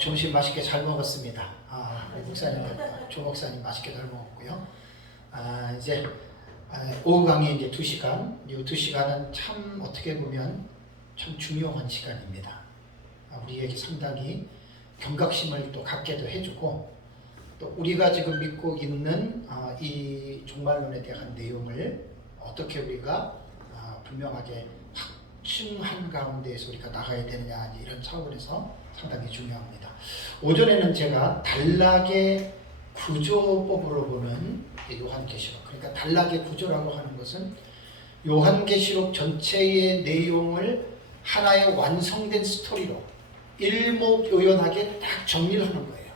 점심 맛있게 잘 먹었습니다. 목사님, 조 목사님 맛있게 잘 먹었고요. 이제 오후 강의 이제 2시간. 이 2시간은 참 어떻게 보면 참 중요한 시간입니다. 우리에게 상당히 경각심을 또 갖게도 해주고, 또 우리가 지금 믿고 있는 이 종말론에 대한 내용을 어떻게 우리가 분명하게 확증한 가운데에서 우리가 나가야 되느냐, 이런 차원에서 상당히 중요합니다. 오전에는 제가 단락의 구조법으로 보는 요한계시록, 그러니까 단락의 구조라고 하는 것은 요한계시록 전체의 내용을 하나의 완성된 스토리로 일목요연하게 딱 정리를 하는 거예요.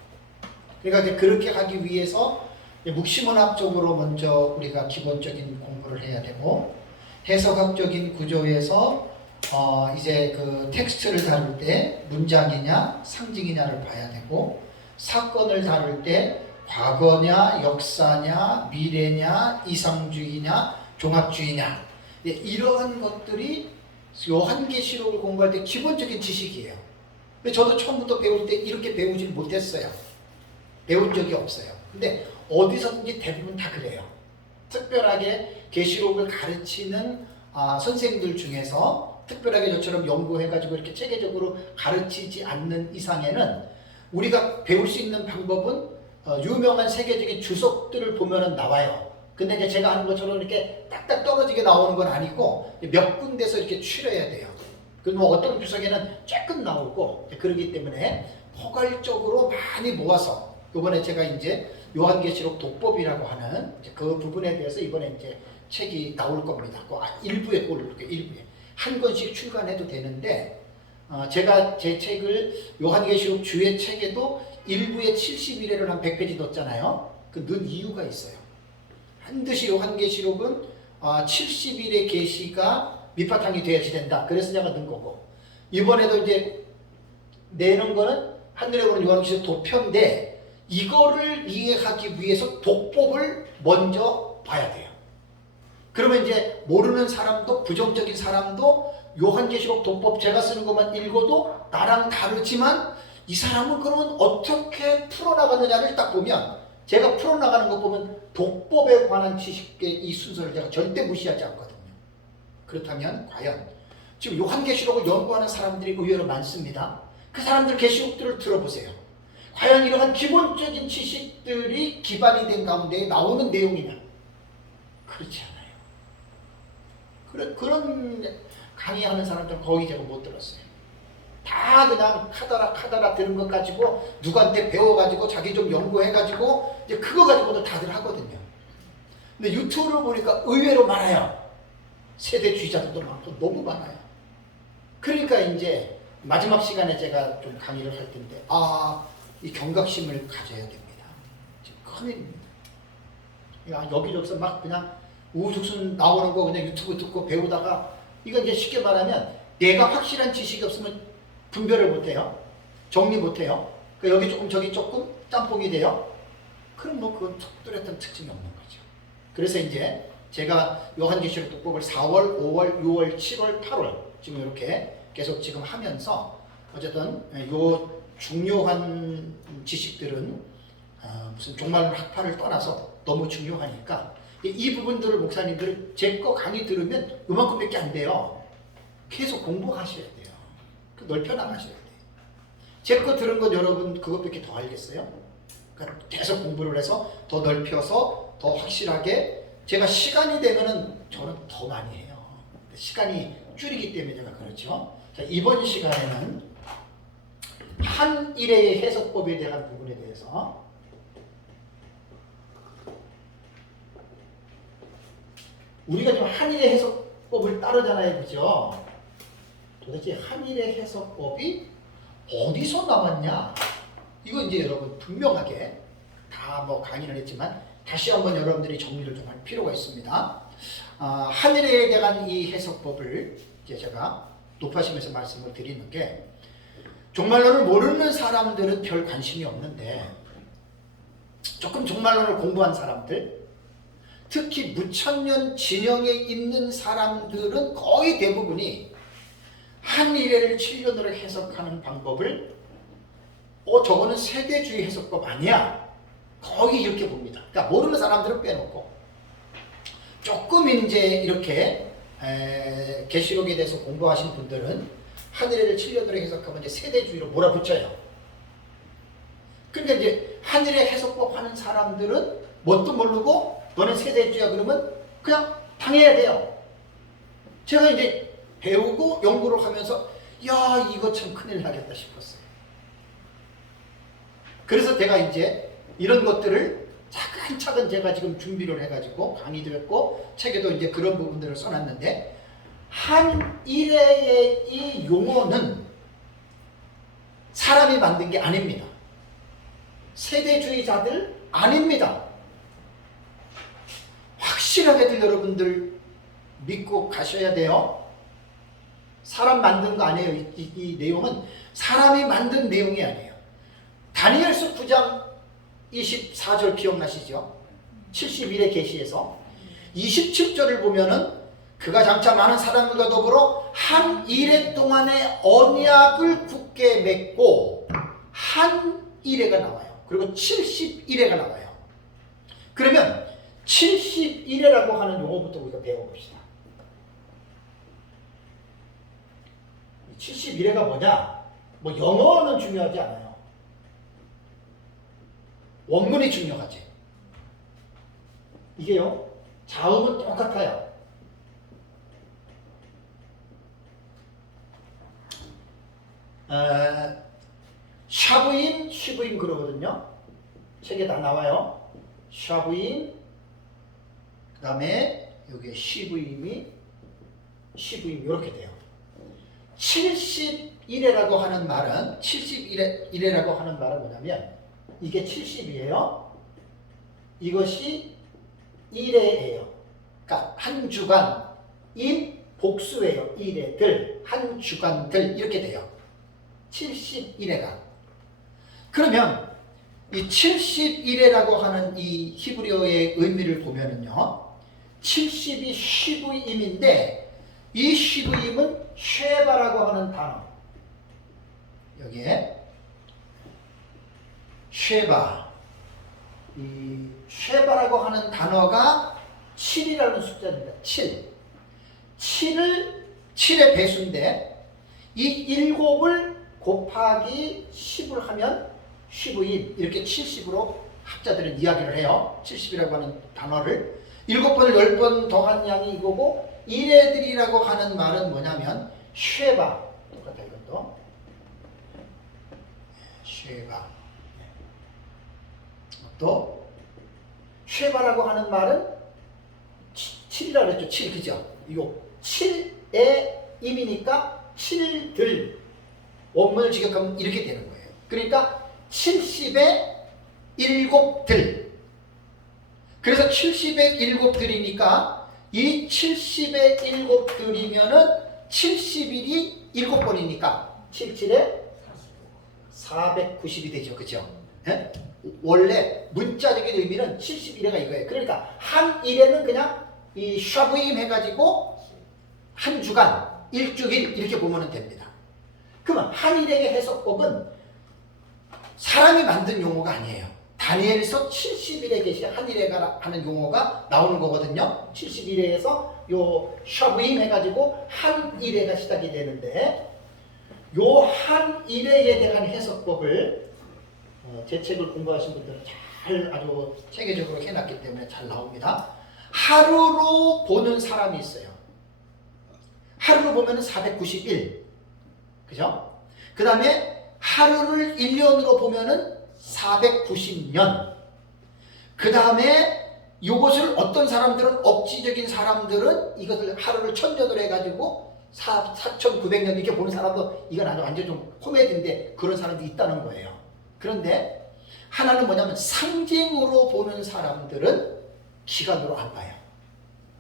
그러니까 그렇게 하기 위해서 묵시문학적으로 먼저 우리가 기본적인 공부를 해야 되고, 해석학적인 구조에서 이제 그 텍스트를 다룰 때 문장이냐 상징이냐를 봐야 되고, 사건을 다룰 때 과거냐 역사냐 미래냐 이상주의냐 종합주의냐, 이러한 것들이 요한계시록을 공부할 때 기본적인 지식이에요. 저도 처음부터 배울 때 이렇게 배우지 못했어요. 배운 적이 없어요. 근데 어디서든지 대부분 다 그래요. 특별하게 계시록을 가르치는 선생님들 중에서 특별하게 저처럼 연구해가지고 이렇게 체계적으로 가르치지 않는 이상에는 우리가 배울 수 있는 방법은 유명한 세계적인 주석들을 보면은 나와요. 근데 이제 제가 하는 것처럼 이렇게 딱딱 떨어지게 나오는 건 아니고 몇 군데서 이렇게 추려야 돼요. 그리고 뭐 어떤 주석에는 조금 나오고, 그러기 때문에 포괄적으로 많이 모아서 이번에 제가 이제 요한계시록 독법이라고 하는 그 부분에 대해서 이번에 이제 책이 나올 겁니다. 일부에 올릴게요. 일부에 한 권씩 출간해도 되는데, 제가 제 책을 요한계시록 주의 책에도 일부에 71회를 한 100페이지 넣었잖아요. 그 넣은 이유가 있어요. 반드시 요한계시록은 70일의 계시가 밑바탕이 되어야지 된다. 그래서 제가 넣은 거고, 이번에도 이제 내는 거는 하늘에 보는 요한계시록 도표인데, 이거를 이해하기 위해서 독법을 먼저 봐야 돼요. 그러면 이제 모르는 사람도 부정적인 사람도 요한계시록 독법 제가 쓰는 것만 읽어도 나랑 다르지만, 이 사람은 그러면 어떻게 풀어나가느냐를 딱 보면, 제가 풀어나가는 거 보면 독법에 관한 지식의 이 순서를 제가 절대 무시하지 않거든요. 그렇다면 과연 지금 요한계시록을 연구하는 사람들이 의외로 많습니다. 그 사람들 계시록들을 들어보세요. 과연 이러한 기본적인 지식들이 기반이 된 가운데 나오는 내용이냐? 그렇지 않아요. 그런 강의하는 사람들은 거의 제가 못 들었어요. 다 그냥 카더라 들은 것 가지고 누구한테 배워가지고 자기 좀 연구해가지고 이제 그거 가지고도 다들 하거든요. 근데 유튜브를 보니까 의외로 많아요. 세대주의자들도 많고 너무 많아요. 그러니까 이제 마지막 시간에 제가 좀 강의를 할 텐데, 이 경각심을 가져야 됩니다. 지금 큰일입니다. 여기저기서 막 그냥 우후죽순 나오는 거 그냥 유튜브 듣고 배우다가, 이건 이제 쉽게 말하면 내가 확실한 지식이 없으면 분별을 못해요. 정리 못해요. 여기 조금 저기 조금 짬뽕이 돼요. 그럼 뭐 그건 뚜렷한 특징이 없는 거죠. 그래서 이제 제가 요한계시록 독법을 4월, 5월, 6월, 7월, 8월 지금 이렇게 계속 지금 하면서, 어쨌든 요 중요한 지식들은 무슨 종말론 학파를 떠나서 너무 중요하니까 이 부분들을 목사님들 제 거 강의 들으면 요만큼밖에 안 돼요. 계속 공부하셔야 돼요. 넓혀 나가셔야 돼요. 제 거 들은 건 여러분 그것밖에 더 알겠어요? 그러니까 계속 공부를 해서 더 넓혀서 더 확실하게, 제가 시간이 되면은 저는 더 많이 해요. 시간이 줄이기 때문에 제가 그렇죠. 자, 이번 시간에는 한 일의 해석법에 대한 부분에 대해서 우리가 지금 한일의 해석법을 따르잖아요. 그죠? 도대체 한일의 해석법이 어디서 나왔냐? 이거 이제 여러분 분명하게 다 뭐 강의를 했지만 다시 한번 여러분들이 정리를 좀 할 필요가 있습니다. 한일에 대한 이 해석법을 이제 제가 높아심에서 말씀을 드리는 게, 종말론을 모르는 사람들은 별 관심이 없는데, 조금 종말론을 공부한 사람들, 특히 무천년 진영에 있는 사람들은 거의 대부분이 한일해를 7년으로 해석하는 방법을 저거는 세대주의 해석법 아니야. 거기 이렇게 봅니다. 그러니까 모르는 사람들은 빼놓고 조금 이제 이렇게 계시록에 대해서 공부하신 분들은 하늘의 7년으로 해석하면 이제 세대주의로 몰아붙여요. 그러니까 이제 하늘의 해석법 하는 사람들은 뭣도 모르고 너는 세대주의야 그러면 그냥 당해야 돼요. 제가 이제 배우고 연구를 하면서 야 이거 참 큰일 나겠다 싶었어요. 그래서 제가 이제 이런 것들을 차근차근 제가 지금 준비를 해가지고 강의도 했고 책에도 이제 그런 부분들을 써놨는데 한 일회의 이 용어는 사람이 만든 게 아닙니다. 세대주의자들 아닙니다. 확실하게들 여러분들 믿고 가셔야 돼요. 사람 만든 거 아니에요. 이 내용은 사람이 만든 내용이 아니에요. 다니엘서 9장 24절 기억나시죠? 71의 계시에서 27절을 보면은 그가 장차 많은 사람들과 더불어 한 일해 동안의 언약을 굳게 맺고 한 일해가 나와요. 그리고 71회가 나와요. 그러면 71회라고 하는 용어부터 우리가 배워봅시다. 71회가 뭐냐? 뭐 영어는 중요하지 않아요. 원문이 중요하지. 이게요, 자음은 똑같아요. 샤브임, 시브임 그러거든요. 책에 다 나와요. 샤브임, 그 다음에 여기에 시브임 이렇게 돼요. 71회라고 하는 말은 71회라고 하는 말은 뭐냐면 이게 70이에요. 이것이 1회예요. 그러니까 한 주간 인 복수예요. 1회들, 한 주간들 이렇게 돼요. 71회가. 그러면 이 71회라고 하는 이 히브리어의 의미를 보면은요, 70이 시브임인데 이 시브임은 쉐바라고 하는 단어, 여기에 쉐바, 이 쉐바라고 하는 단어가 7이라는 숫자입니다. 7의 배수인데 이 7을 곱하기 10을 하면 10인 이렇게 70으로 학자들은 이야기를 해요. 70이라고 하는 단어를 7번을 10번 더한 양이 이거고, 이래들이라고 하는 말은 뭐냐면 쉐바, 똑같아 이것도 쉐바. 또 쉐바라고 하는 말은 7이라고 그랬죠. 7, 그죠? 이거 7의 임이니까 7들, 원문을 직역하면 이렇게 되는 거예요. 그러니까 70의 7들. 그래서 70의 7들이니까 이 70의 7들이면은 70일이 7번이니까 77에 490이 되죠. 그죠? 예? 원래 문자적인 의미는 71회가 이거예요. 그러니까 한 일에는 그냥 이 샤브임 해가지고 한 주간, 일주일 이렇게 보면 됩니다. 그러면 한 일의 해석법은 사람이 만든 용어가 아니에요. 다니엘서 70일에 계시 한 일회가 하는 용어가 나오는 거거든요. 71회에서 요 샤브임 해가지고 한 일회가 시작이 되는데, 요 한 일회에 대한 해석법을 제 책을 공부하신 분들은 잘 아주 체계적으로 해놨기 때문에 잘 나옵니다. 하루로 보는 사람이 있어요. 하루로 보면 491, 그죠? 그 다음에 하루를 1년으로 보면은 490년. 그 다음에 이것을 어떤 사람들은, 억지적인 사람들은 이것을 하루를 1000년으로 해가지고 4900년 이렇게 보는 사람도, 이건 아주 완전 좀 코미디인데 그런 사람도 있다는 거예요. 그런데 하나는 뭐냐면 상징으로 보는 사람들은 기간으로 안 봐요.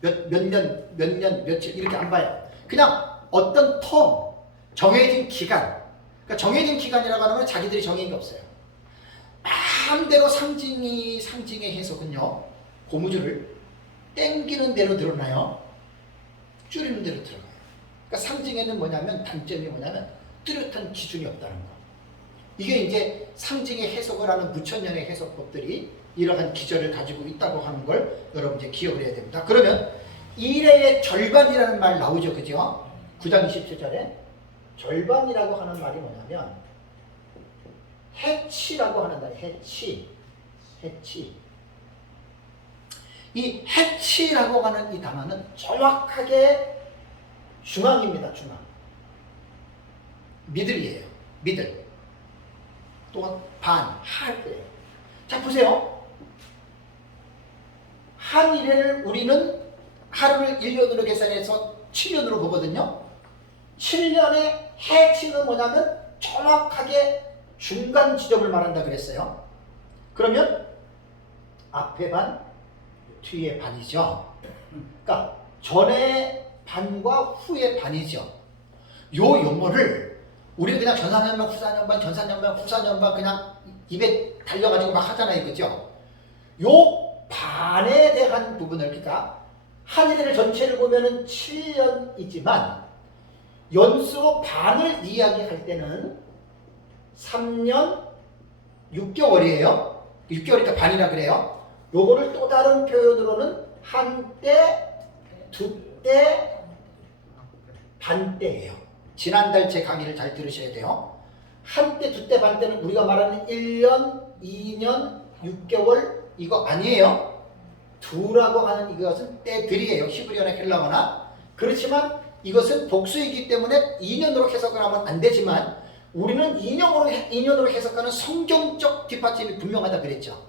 몇 년, 며칠 이렇게 안 봐요. 그냥 어떤 텀, 정해진 기간. 그러니까 정해진 기간이라고 하면 자기들이 정해진 게 없어요. 마음대로 상징의 해석은요, 고무줄을 땡기는 대로 늘어나요, 줄이는 대로 들어가요. 그러니까 상징에는 뭐냐면, 단점이 뭐냐면 뚜렷한 기준이 없다는 거. 이게 이제 상징의 해석을 하는 무천년의 해석법들이 이러한 기절을 가지고 있다고 하는 걸 여러분 이제 기억을 해야 됩니다. 그러면 일의 절반이라는 말 나오죠, 그죠? 9장 27절에 절반이라고 하는 말이 뭐냐면 해치라고 하는 단어, 해치. 이 해치라고 하는 이 단어는 정확하게 중앙입니다, 중앙. 미들이에요, 미들. 또한 반, 할이에요. 자, 보세요. 한 일회를 우리는 하루를 1년으로 계산해서 7년으로 보거든요. 7년의 해치는 뭐냐면 정확하게 중간 지점을 말한다 그랬어요. 그러면 앞에 반, 뒤에 반이죠. 그러니까 전의 반과 후의 반이죠. 요 용어를 우리는 그냥 전사년반, 후사년반, 전사년반, 후사년반 그냥 입에 달려가지고 막 하잖아요, 그죠? 요 반에 대한 부분을, 그러니까 한 일을 전체를 보면은 7년이지만 연수로 반을 이야기할 때는 3년 6개월이에요. 6개월이니까 반이라 그래요. 요거를 또 다른 표현으로는 한때, 두때, 반때예요. 지난달 제 강의를 잘 들으셔야 돼요. 한때, 두때, 반때는 우리가 말하는 1년, 2년, 6개월 이거 아니에요. 두라고 하는 이것은 때들이에요. 히브리어나 헬라어나. 그렇지만 이것은 복수이기 때문에 2년으로 해석을 하면 안 되지만 우리는 2년으로 해석하는 성경적 뒷받침이 분명하다 그랬죠.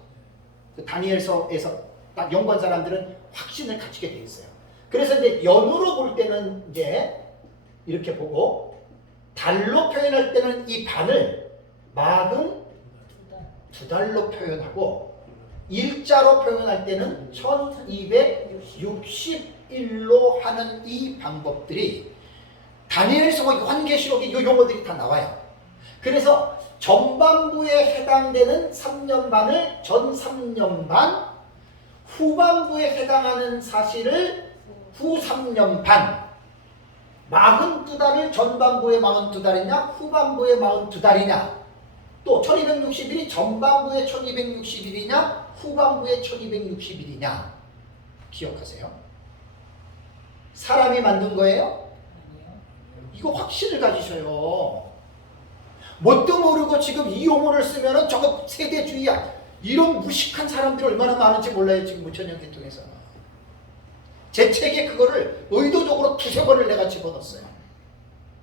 그 다니엘서에서 딱 연구한 사람들은 확신을 갖추게 돼 있어요. 그래서 이제 연으로 볼 때는 이제 이렇게 보고 달로 표현할 때는 이 반을 막은 2달로 표현하고 일자로 표현할 때는 1261로 하는 이 방법들이 다니엘서 요한계시록의 이 용어들이 다 나와요. 그래서 전반부에 해당되는 3년 반을 전 3년 반, 후반부에 해당하는 사실을 후 3년 반, 42달을 전반부에 42달이냐 후반부에 42달이냐, 또 1260일이 전반부에 1260일이냐 후반부에 1260일이냐 기억하세요. 사람이 만든 거예요? 이거 확신을 가지셔요. 뭣도 모르고 지금 이 용어를 쓰면은 저거 세대주의야, 이런 무식한 사람들이 얼마나 많은지 몰라요. 지금 무천년 계통에서 제 책에 그거를 의도적으로 두세 번을 내가 집어넣었어요.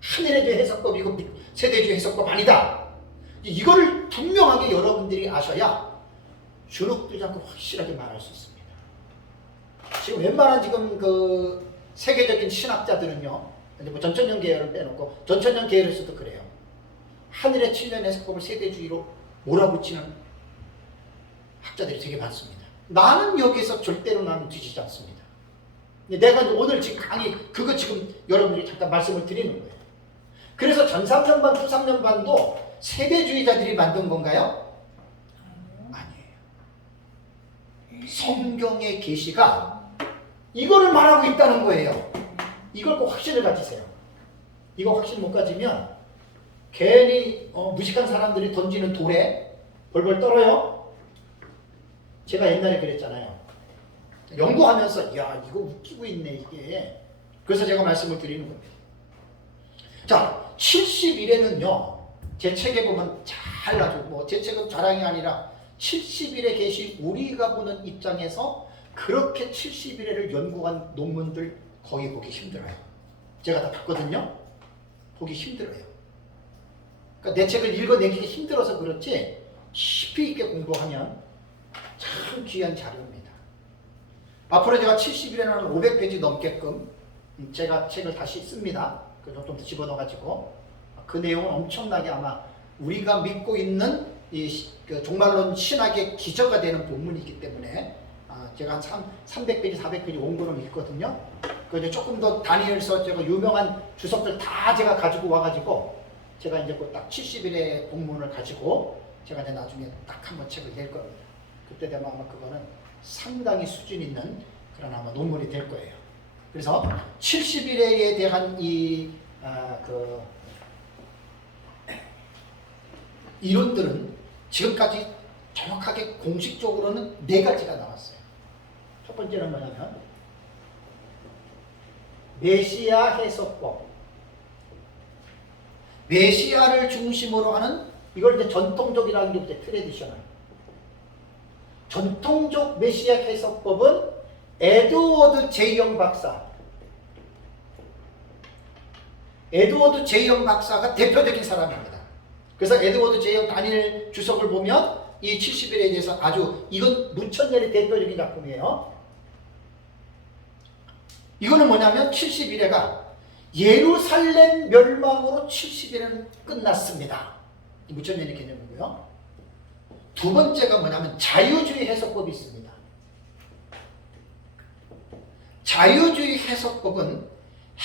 하늘의 죄 해석법이고 세대주의 해석법 아니다. 이거를 분명하게 여러분들이 아셔야 주눅들지 않고 확실하게 말할 수 있습니다. 지금 웬만한 지금 그 세계적인 신학자들은요, 뭐 전천년 계열을 빼놓고 전천년 계열에서도 그래요. 하늘의 7년 해석법을 세대주의로 몰아붙이는 학자들이 되게 많습니다. 나는 여기서 절대로 나는 뒤지지 않습니다. 내가 오늘 지금 강의 그거 지금 여러분들이 잠깐 말씀을 드리는 거예요. 그래서 전 3년반, 후 3년반도 세대주의자들이 만든 건가요? 아니에요. 성경의 계시가 이거를 말하고 있다는 거예요. 이걸 꼭 확신을 가지세요. 이거 확신 못 가지면 괜히 무식한 사람들이 던지는 돌에 벌벌 떨어요. 제가 옛날에 그랬잖아요. 연구하면서 야 이거 웃기고 있네 이게. 그래서 제가 말씀을 드리는 겁니다. 자, 70일에는요 제 책에 보면 잘 아주 뭐 제 책은 자랑이 아니라 70일에 계신 우리가 보는 입장에서 그렇게 70일에를 연구한 논문들 거의 보기 힘들어요. 제가 다 봤거든요. 보기 힘들어요. 그러니까 내 책을 읽어내기 힘들어서 그렇지 깊이 있게 공부하면 참 귀한 자료입니다. 앞으로 제가 70일에는 500페이지 넘게끔 제가 책을 다시 씁니다. 그래서 좀 더 집어넣어가지고 그 내용은 엄청나게 아마 우리가 믿고 있는 이 종말론 신학의 기저가 되는 본문이기 때문에 제가 한 300페이지, 400페이지 원고를 읽거든요. 그 조금 더 다니엘서 제가 유명한 주석들 다 제가 가지고 와가지고 제가 이제 딱 70일의 본문을 가지고 제가 이제 나중에 딱 한번 책을 낼 겁니다. 그때 되면 아마 그거는 상당히 수준 있는 그런 아마 논문이 될 거예요. 그래서 70일에 대한 이론들은 지금까지 정확하게 공식적으로는 4가지가 나왔어요. 첫 번째는 뭐냐면 메시아 해석법. 메시아를 중심으로 하는, 이걸 이제 전통적이라는 게 이제 트레디셔널. 전통적 메시아 해석법은 에드워드 제이영 박사. 에드워드 제이영 박사가 대표적인 사람입니다. 그래서 에드워드 제이영 단일 주석을 보면 이 70일에 대해서 아주, 이건 문천년의 대표적인 작품이에요. 이거는 뭐냐면 70일에가 예루살렘 멸망으로 70일은 끝났습니다. 문천년의 개념이고요. 두 번째가 뭐냐면 자유주의 해석법이 있습니다. 자유주의 해석법은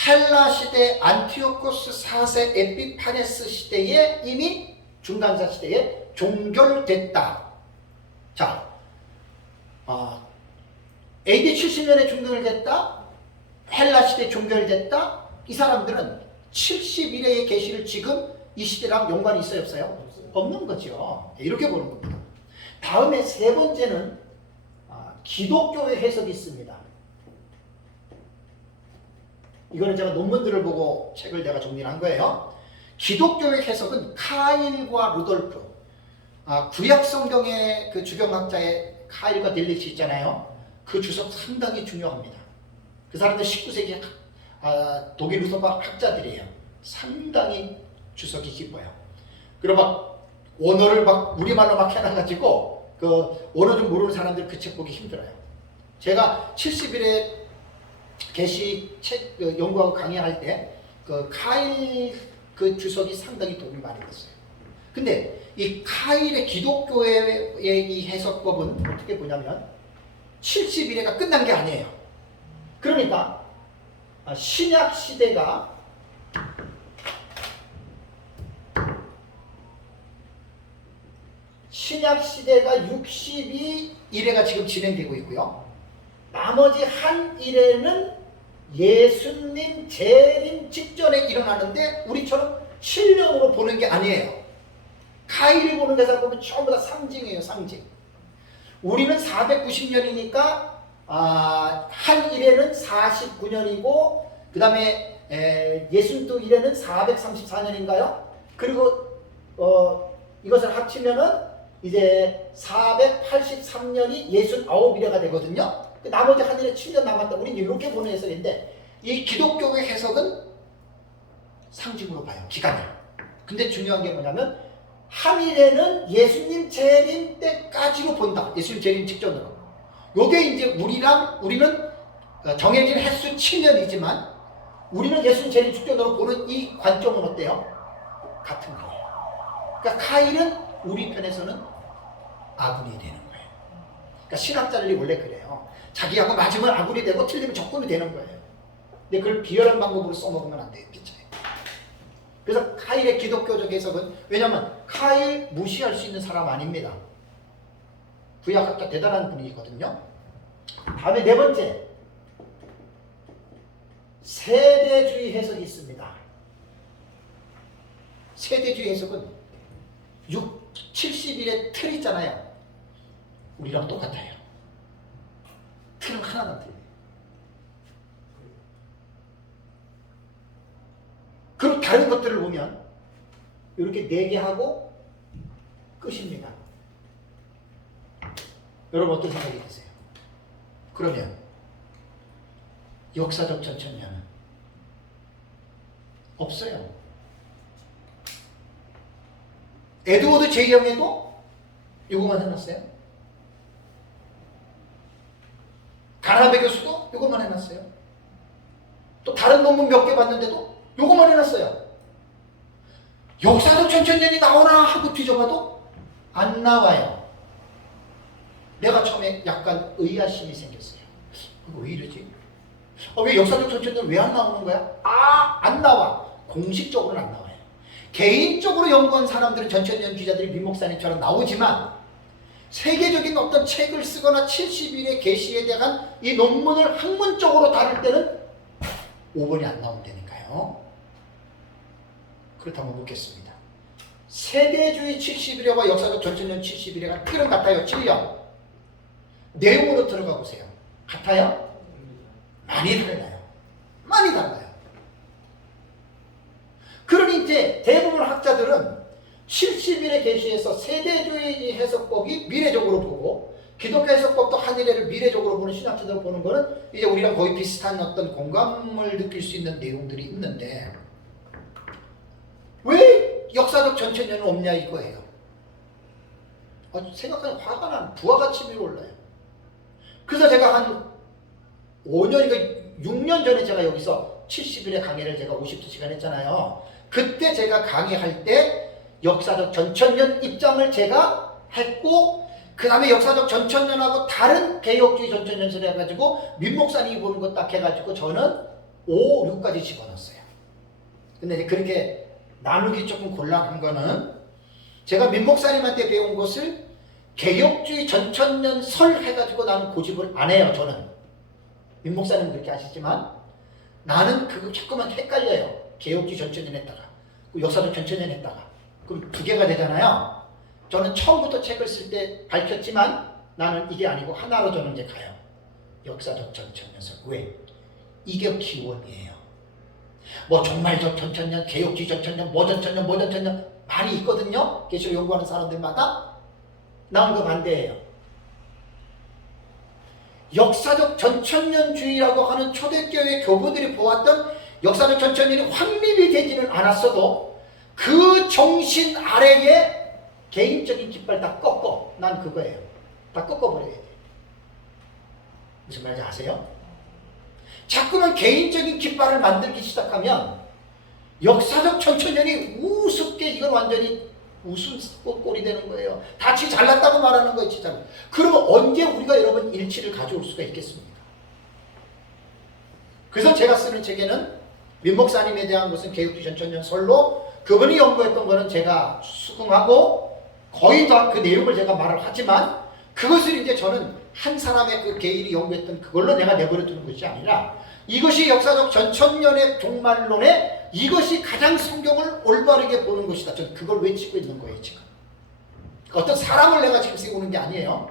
헬라 시대 안티오코스 4세 에피파네스 시대에 이미 중간사 시대에 종결됐다. 자, AD 70년에 종결됐다. 헬라 시대에 종결됐다. 이 사람들은 71회의 계시를 지금 이 시대랑 연관이 있어요, 없어요? 없는 거죠. 이렇게 보는 겁니다. 다음에 세 번째는 기독교의 해석이 있습니다. 이거는 제가 논문들을 보고 책을 내가 정리를 한 거예요. 기독교의 해석은 카일과 루돌프, 구약 성경의 그 주경학자의 카일과 딜리치 있잖아요. 그 주석 상당히 중요합니다. 그 사람들 19세기 독일 루터파 학자들이에요. 상당히 주석이 깊어요. 그리고 막 원어를 막 우리말로 막 해놔가지고 그 원어 좀 모르는 사람들 그 책 보기 힘들어요. 제가 70일에 계시 책 연구하고 강의할 때 그 카일 그 주석이 상당히 도움이 많이 됐어요. 근데 이 카일의 기독교의 이 해석법은 어떻게 보냐면 70일에가 끝난 게 아니에요. 그러니까 신약 시대가 신약 시대가 62일에가 지금 진행되고 있고요. 나머지 한 일에는 예수님 재림 직전에 일어나는데 우리처럼 7년으로 보는 게 아니에요. 카일을 보는 데서 보면 전부 다 상징이에요, 상징. 우리는 490년이니까 한 일에는 49년이고 그 다음에 예순도 일에는 434년인가요? 그리고 이것을 합치면은 이제 483년이 69일에가 되거든요. 나머지 한 일에 7년 남았다. 우리는 이렇게 보는 해석인데 이 기독교의 해석은 상징으로 봐요. 기간을. 근데 중요한 게 뭐냐면 한 일에는 예수님 재림 때까지로 본다. 예수님 재림 직전으로. 요게 이제 우리는 정해진 횟수 7년이지만 우리는 예수님 재림 직전으로 보는 이 관점은 어때요? 같은 거예요. 그러니까 카일은 우리 편에서는 아군이 되는 거예요. 그러니까 신학자들이 원래 그래요. 자기하고 맞으면 아군이 되고 틀리면 적군이 되는 거예요. 근데 그걸 비열한 방법으로 써먹으면 안 돼요. 그렇죠? 그래서 카일의 기독교적 해석은, 왜냐하면 카일 무시할 수 있는 사람 아닙니다. 구약학자 대단한 분이거든요. 다음에 네 번째, 세대주의 해석이 있습니다. 세대주의 해석은 70일의 틀 있잖아요. 우리랑 똑같아요. 틀은 하나도 틀려요. 그리고 다른 것들을 보면 이렇게 4개 하고 끝입니다. 여러분 어떤 생각이 드세요? 그러면 역사적 전천년은 없어요. 에드워드 제이영에도 이거만 해놨어요. 가나베 교수도 이것만 해놨어요. 또 다른 논문 몇 개 봤는데도 이것만 해놨어요. 역사적 천천년이 나오나 하고 뒤져봐도 안 나와요. 내가 처음에 약간 의아심이 생겼어요. 이거 왜 이러지? 왜 역사적 천천년 왜 안 나오는 거야? 안 나와. 공식적으로는 안 나와요. 개인적으로 연구한 사람들은 전천년 기자들이 민목사님처럼 나오지만 세계적인 어떤 책을 쓰거나 70일의 계시에 대한 이 논문을 학문적으로 다룰 때는 5번이 안 나온다니까요. 그렇다면 묻겠습니다. 세대주의 70일에와 역사적 전천년 70일에가 틀은 같아요. 7년. 내용으로 들어가 보세요. 같아요? 많이 달라요. 많이 달라요. 그러니 이제 대부분 학자들은 70일의 계시에서 세대주의 해석법이 미래적으로 보고 기독교 해석법도 한일회를 미래적으로 보는 신학자들 보는 거는 이제 우리랑 거의 비슷한 어떤 공감을 느낄 수 있는 내용들이 있는데 왜 역사적 전천년은 없냐 이거예요. 생각하면 화가 나는 부하가 치밀어 올라요. 그래서 제가 한 5년, 6년 전에 제가 여기서 70일의 강의를 제가 50시간 했잖아요. 그때 제가 강의할 때 역사적 전천년 입장을 제가 했고 그 다음에 역사적 전천년하고 다른 개혁주의 전천년설을 해가지고 민목사님이 보는 것 딱 해가지고 저는 5, 6까지 집어넣었어요. 근데 이제 그렇게 나누기 조금 곤란한 거는 제가 민목사님한테 배운 것을 개혁주의 전천년설 해가지고 나는 고집을 안 해요. 저는 민목사님은 그렇게 하시지만 나는 그거 자꾸만 헷갈려요. 개혁주의 전천년 했다가 역사적 전천년 했다가 그럼 두 개가 되잖아요. 저는 처음부터 책을 쓸 때 밝혔지만 나는 이게 아니고 하나로 저는 이제 가요. 역사적 전천년설. 왜? 이게 기원이에요. 뭐 종말적 전천년, 개혁주의 전천년, 뭐 전천년, 뭐 전천년 많이 있거든요. 계시록 연구하는 사람들마다. 나는 그 반대예요. 역사적 전천년주의라고 하는 초대교회 교부들이 보았던 역사적 전천년이 확립이 되지는 않았어도 그 정신 아래에 개인적인 깃발 다 꺾어. 난 그거예요. 다 꺾어버려야 돼. 무슨 말인지 아세요? 자꾸만 개인적인 깃발을 만들기 시작하면 역사적 전천년이 우습게 이건 완전히 우스운 꼴이 되는 거예요. 다치 잘났다고 말하는 거예요. 진짜. 그러면 언제 우리가 여러분 일치를 가져올 수가 있겠습니까? 그래서 제가 쓰는 책에는 민목사님에 대한 것은 개혁주의 전천년설로 그분이 연구했던 거는 제가 수긍하고 거의 다 그 내용을 제가 말을 하지만 그것을 이제 저는 한 사람의 그 개인이 연구했던 그걸로 내가 내버려 두는 것이 아니라 이것이 역사적 전천년의 종말론에 이것이 가장 성경을 올바르게 보는 것이다. 저는 그걸 외치고 있는 거예요. 지금. 어떤 사람을 내가 지금 세우는 게 아니에요.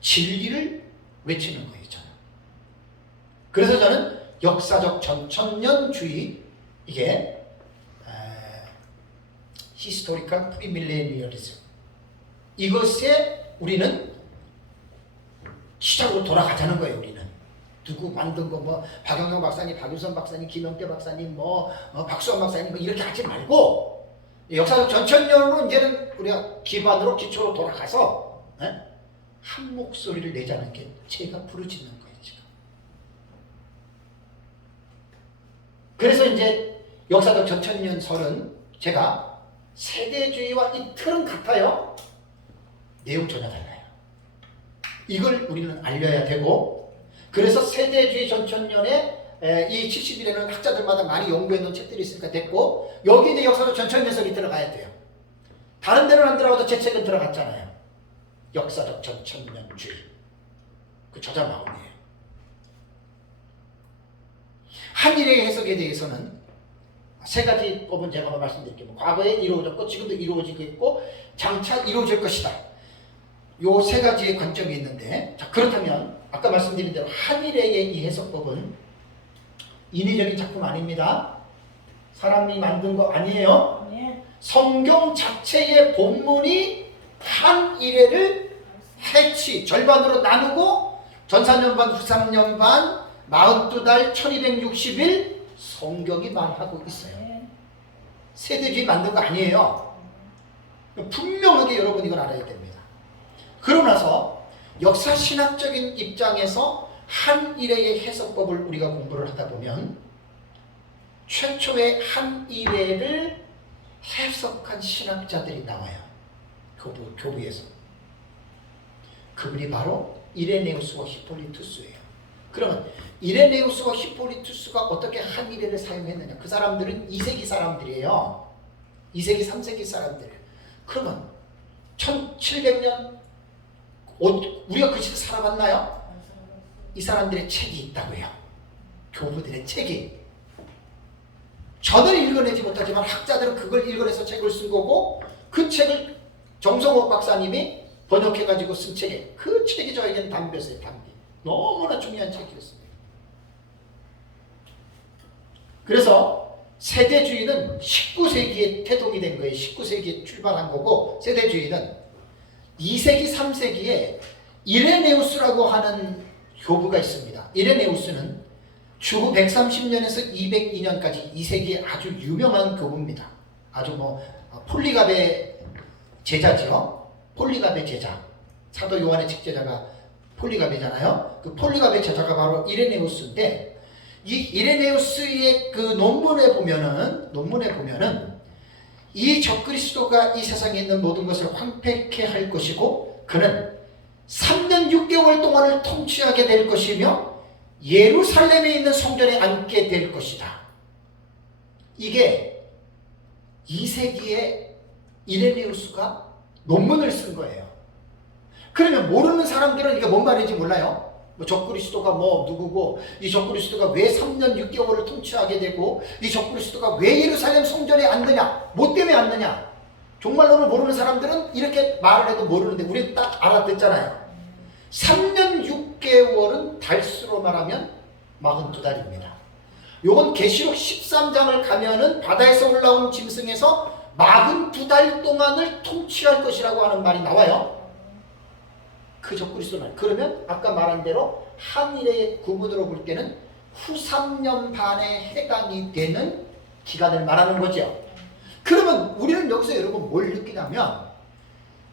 진리를 외치는 거예요. 저는. 그래서 저는 역사적 전천년주의 이게 히스토리컬 프리밀레니얼리즘 이것에 우리는 시작으로 돌아가자는 거예요. 우리는 누구 만든 거 뭐 박영경 박사님, 박유선 박사님, 김영태 박사님, 박수환 박사님 뭐 이렇게 하지 말고 역사적 전천년으로 이제는 우리가 기반으로 기초로 돌아가서 한 목소리를 내자는 게 제가 부르짖는 거예요. 지금. 그래서 이제 역사적 전천년설은 제가 세대주의와 이 틀은 같아요. 내용 전혀 달라요. 이걸 우리는 알려야 되고 그래서 세대주의 전천년에 이 70일에는 학자들마다 많이 연구해놓은 책들이 있으니까 됐고 여기 이제 역사적 전천년설이 들어가야 돼요. 다른 데는 안 들어가도 제 책은 들어갔잖아요. 역사적 전천년주의 그 저자 마음이에요. 한일의 해석에 대해서는 세 가지 법은 제가 말씀드릴게요. 과거에 이루어졌고 지금도 이루어지고 있고 장차 이루어질 것이다. 요 세 가지의 관점이 있는데 자 그렇다면 아까 말씀드린 대로 한일의 이 해석법은 인위적인 작품 아닙니다. 사람이 만든 거 아니에요. 성경 자체의 본문이 한일회를 해치 절반으로 나누고 전사년반 후삼년반 42달 1260일 성경이 말하고 있어요. 세대주의 만든 거 아니에요. 분명하게 여러분 이걸 알아야 됩니다. 그러고 나서 역사신학적인 입장에서 한일회의 해석법을 우리가 공부를 하다 보면 최초의 한일회를 해석한 신학자들이 나와요. 교부에서. 그분이 바로 이레네우스와 히폴리투스예요. 그러면 이레네우스와 히폴리투스가 어떻게 한일회를 사용했느냐? 그 사람들은 2세기 사람들이에요. 2세기, 3세기 사람들이에요. 그러면 1700년 우리가 그 시대 살아봤나요? 이 사람들의 책이 있다고요. 교부들의 책이. 저는 읽어내지 못하지만 학자들은 그걸 읽어내서 책을 쓴 거고 그 책을 정성호 박사님이 번역해가지고 쓴 책에 그 책이 저에게는 담배였어요. 담배. 너무나 중요한 책이었습니다. 그래서 세대주의는 19세기에 태동이 된 거예요. 19세기에 출발한 거고, 세대주의는 2세기, 3세기에 이레네우스라고 하는 교부가 있습니다. 이레네우스는 주후 130년에서 202년까지 2세기에 아주 유명한 교부입니다. 아주 폴리갑의 제자지요. 폴리갑의 제자. 사도 요한의 책제자가 폴리갑이잖아요. 그 폴리갑의 제자가 바로 이레네우스인데, 이 이레네우스의 그 논문에 보면은 이 적그리스도가 이 세상에 있는 모든 것을 황폐케 할 것이고, 그는 3년 6개월 동안을 통치하게 될 것이며 예루살렘에 있는 성전에 앉게 될 것이다. 이게 2세기에 이레네우스가 논문을 쓴 거예요. 그러면 모르는 사람들은 이게 뭔 말인지 몰라요. 적그리스도가 누구고, 이 적그리스도가 왜 3년 6개월을 통치하게 되고, 이 적그리스도가 왜 예루살렘 성전에 앉느냐, 뭐 때문에 앉느냐. 종말론을 모르는 사람들은 이렇게 말을 해도 모르는데 우리는 딱 알아듣잖아요. 3년 6개월은 달수로 말하면 42달입니다. 요건 계시록 13장을 가면은 바다에서 올라온 짐승에서 42달 동안을 통치할 것이라고 하는 말이 나와요. 그 적그리스도 말. 그러면 아까 말한 대로 한일의 구분으로 볼 때는 후 3년 반에 해당이 되는 기간을 말하는 거죠. 그러면 우리는 여기서 여러분 뭘 느끼냐면,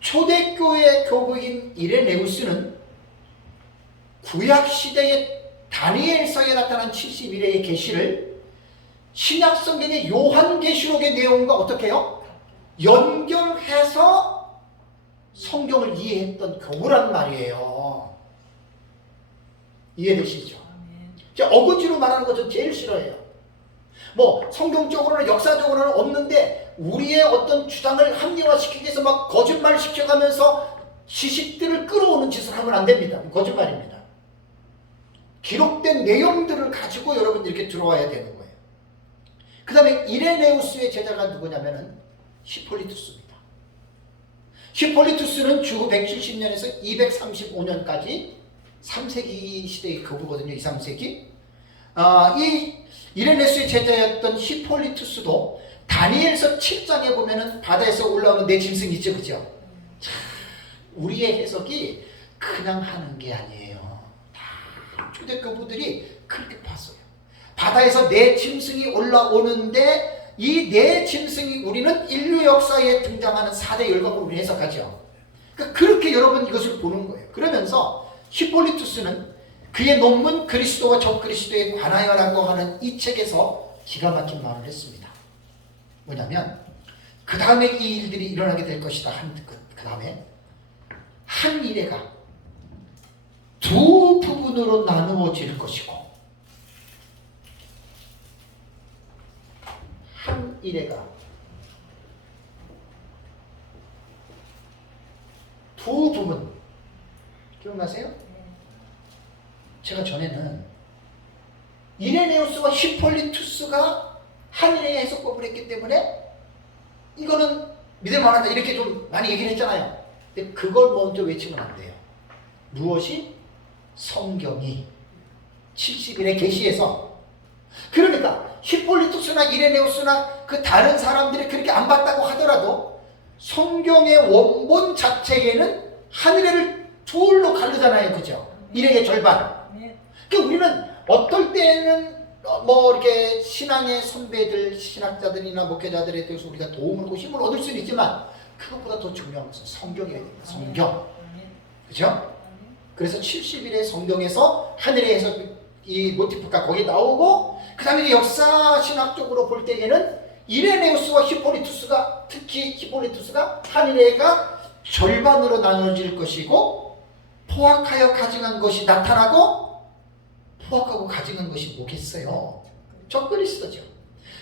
초대교회 교부인 이레네우스는 구약시대의 다니엘서에 나타난 71회의 계시를 신약성경의 요한계시록의 내용과 어떻게 해요? 연결해서 성경을 이해했던 교부란 말이에요. 이해되시죠? 어거지로 말하는 거 전 제일 싫어해요. 성경적으로는 역사적으로는 없는데 우리의 어떤 주장을 합리화시키기 위해서 막 거짓말 시켜가면서 지식들을 끌어오는 짓을 하면 안 됩니다. 거짓말입니다. 기록된 내용들을 가지고 여러분 이렇게 들어와야 되는 거예요. 그 다음에 이레네우스의 제자가 누구냐면은 히폴리투스입니다. 히폴리투스는 주후 170년에서 235년까지 3세기 시대의 교부거든요. 2, 3세기. 이 이레네우스의 제자였던 히폴리투스도 다니엘서 7장에 보면은 바다에서 올라오는 네 짐승이 있죠. 그죠? 참, 우리의 해석이 그냥 하는 게 아니에요. 다 초대교부들이 그렇게 봤어요. 바다에서 네 짐승이 올라오는데 이 네 짐승이 우리는 인류 역사에 등장하는 4대 열강으로 우리 해석하죠. 그러니까 그렇게 여러분 이것을 보는 거예요. 그러면서 히폴리투스는 그의 논문 그리스도와 적그리스도에 관하여라고 하는 이 책에서 기가 막힌 말을 했습니다. 뭐냐면 그 다음에 이 일들이 일어나게 될 것이다. 그 다음에 한 이래가 두 부분으로 나누어질 것이고, 한 이래가 두 부분. 기억나세요? 제가 전에는 이레네우스와 히폴리투스가 한 이래의 해석법을 했기 때문에 이거는 믿을만하다 이렇게 좀 많이 얘기를 했잖아요. 근데 그걸 먼저 외치면 안 돼요. 무엇이? 성경이 70일의 계시에서. 그러니까 히폴리투스나 이레네우스나 그 다른 사람들이 그렇게 안 봤다고 하더라도 성경의 원본 자체에는 하늘을 둘로 가르잖아요. 그죠? 이래의 절반. 그러니까 우리는 어떨 때는 이렇게 신앙의 선배들, 신학자들이나 목회자들에 대해서 우리가 도움을 얻고 힘을 얻을 수는 있지만 그것보다 더 중요한 것은 성경이어야 됩니다. 성경. 그죠? 그래서 70일의 성경에서 하늘의 해석 이 모티프가 거기 나오고, 그 다음에 역사 신학적으로 볼 때에는 이레네우스와 히폴리투스가, 특히 히폴리투스가 하늘의가 절반으로 나눠질 것이고, 포악하여 가증한 것이 나타나고, 포악하고 가증한 것이 뭐겠어요? 적그리스도죠.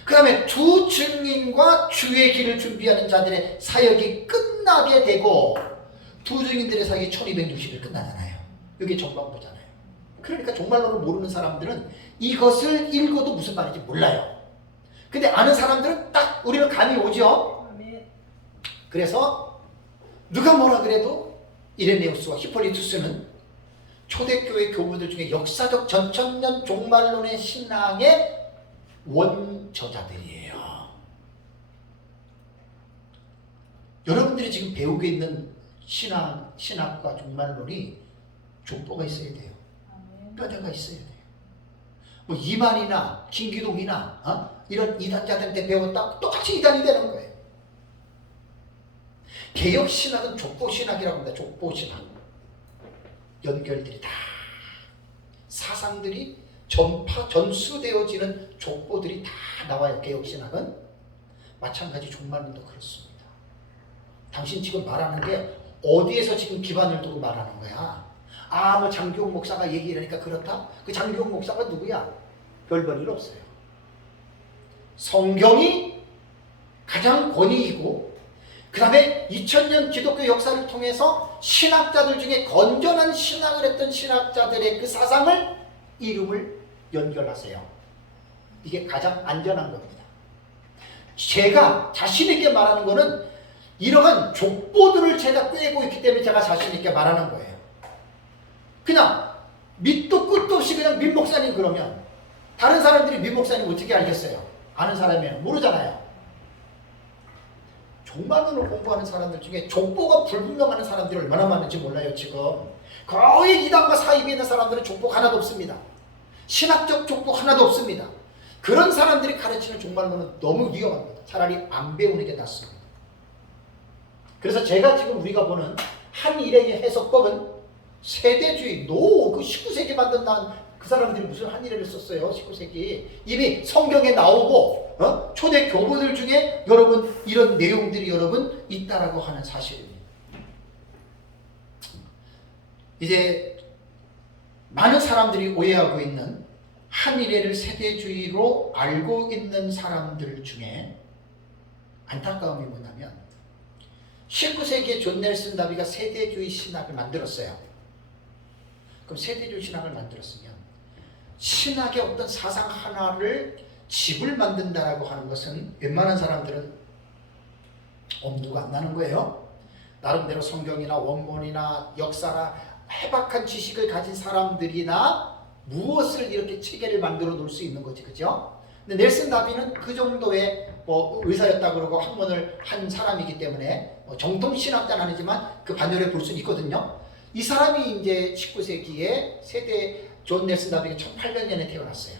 그 다음에 두 증인과 주의 길을 준비하는 자들의 사역이 끝나게 되고, 두 증인들의 사역이 1260일 끝나잖아요. 이게 전반부잖아요. 그러니까 종말론을 모르는 사람들은 이것을 읽어도 무슨 말인지 몰라요. 근데 아는 사람들은 딱 우리는 감이 오죠. 그래서 누가 뭐라 그래도 이레네우스와 히폴리투스는 초대교회 교부들 중에 역사적 전천년 종말론의 신앙의 원저자들이에요. 여러분들이 지금 배우고 있는 신학과 종말론이 족보가 있어야 돼요. 뼈대가 있어야 돼요. 뭐 이만이나 김기동이나 이런 이단자들한테 배웠다 똑같이 이단이 되는 거예요. 개혁신학은 족보신학이라고 합니다. 족보신학. 연결들이 다 사상들이 전수되어지는 족보들이 다 나와요. 개혁신학은 마찬가지 종말론도 그렇습니다. 당신 지금 말하는 게 어디에서 지금 기반을 두고 말하는 거야? 뭐 장기용 목사가 얘기하니까 그렇다? 그 장기용 목사가 누구야? 별 볼 일 없어요. 성경이 가장 권위이고 그 다음에 2000년 기독교 역사를 통해서 신학자들 중에 건전한 신학을 했던 신학자들의 그 사상을 이름을 연결하세요. 이게 가장 안전한 겁니다. 제가 자신 있게 말하는 거는 이러한 족보들을 제가 꿰고 있기 때문에 제가 자신 있게 말하는 거예요. 그냥 밑도 끝도 없이 그냥 민 목사님 그러면 다른 사람들이 민 목사님 어떻게 알겠어요? 아는 사람이면 모르잖아요. 종말론을 공부하는 사람들 중에 족보가 불분명한 사람들이 얼마나 많은지 몰라요. 지금 거의 이단과 사입에 있는 사람들은 족보가 하나도 없습니다. 신학적 족보 하나도 없습니다. 그런 사람들이 가르치는 종말론은 너무 위험합니다. 차라리 안 배우는 게 낫습니다. 그래서 제가 지금 우리가 보는 한일의 해석법은 세대주의, 그 19세기 만든 그 사람들이 무슨 한일을 썼어요. 19세기. 이미 성경에 나오고 초대 교부들 중에 여러분 이런 내용들이 여러분 있다라고 하는 사실입니다. 이제 많은 사람들이 오해하고 있는 한일회를 세대주의로 알고 있는 사람들 중에 안타까움이 뭐냐면 19세기에 존 넬슨 다비가 세대주의 신학을 만들었어요. 그럼 세대주의 신학을 만들었으면 신학의 어떤 사상 하나를 집을 만든다라고 하는 것은 웬만한 사람들은 엄두가 안 나는 거예요. 나름대로 성경이나 원문이나 역사나 해박한 지식을 가진 사람들이나 무엇을 이렇게 체계를 만들어 놓을 수 있는 거지, 그죠? 근데 넬슨 다비는 그 정도의 의사였다 그러고 학문을 한 사람이기 때문에 정통 신학자는 아니지만 그 반열에 볼 수는 있거든요. 이 사람이 이제 19세기에 세대 존 넬슨 다비가 1800년에 태어났어요.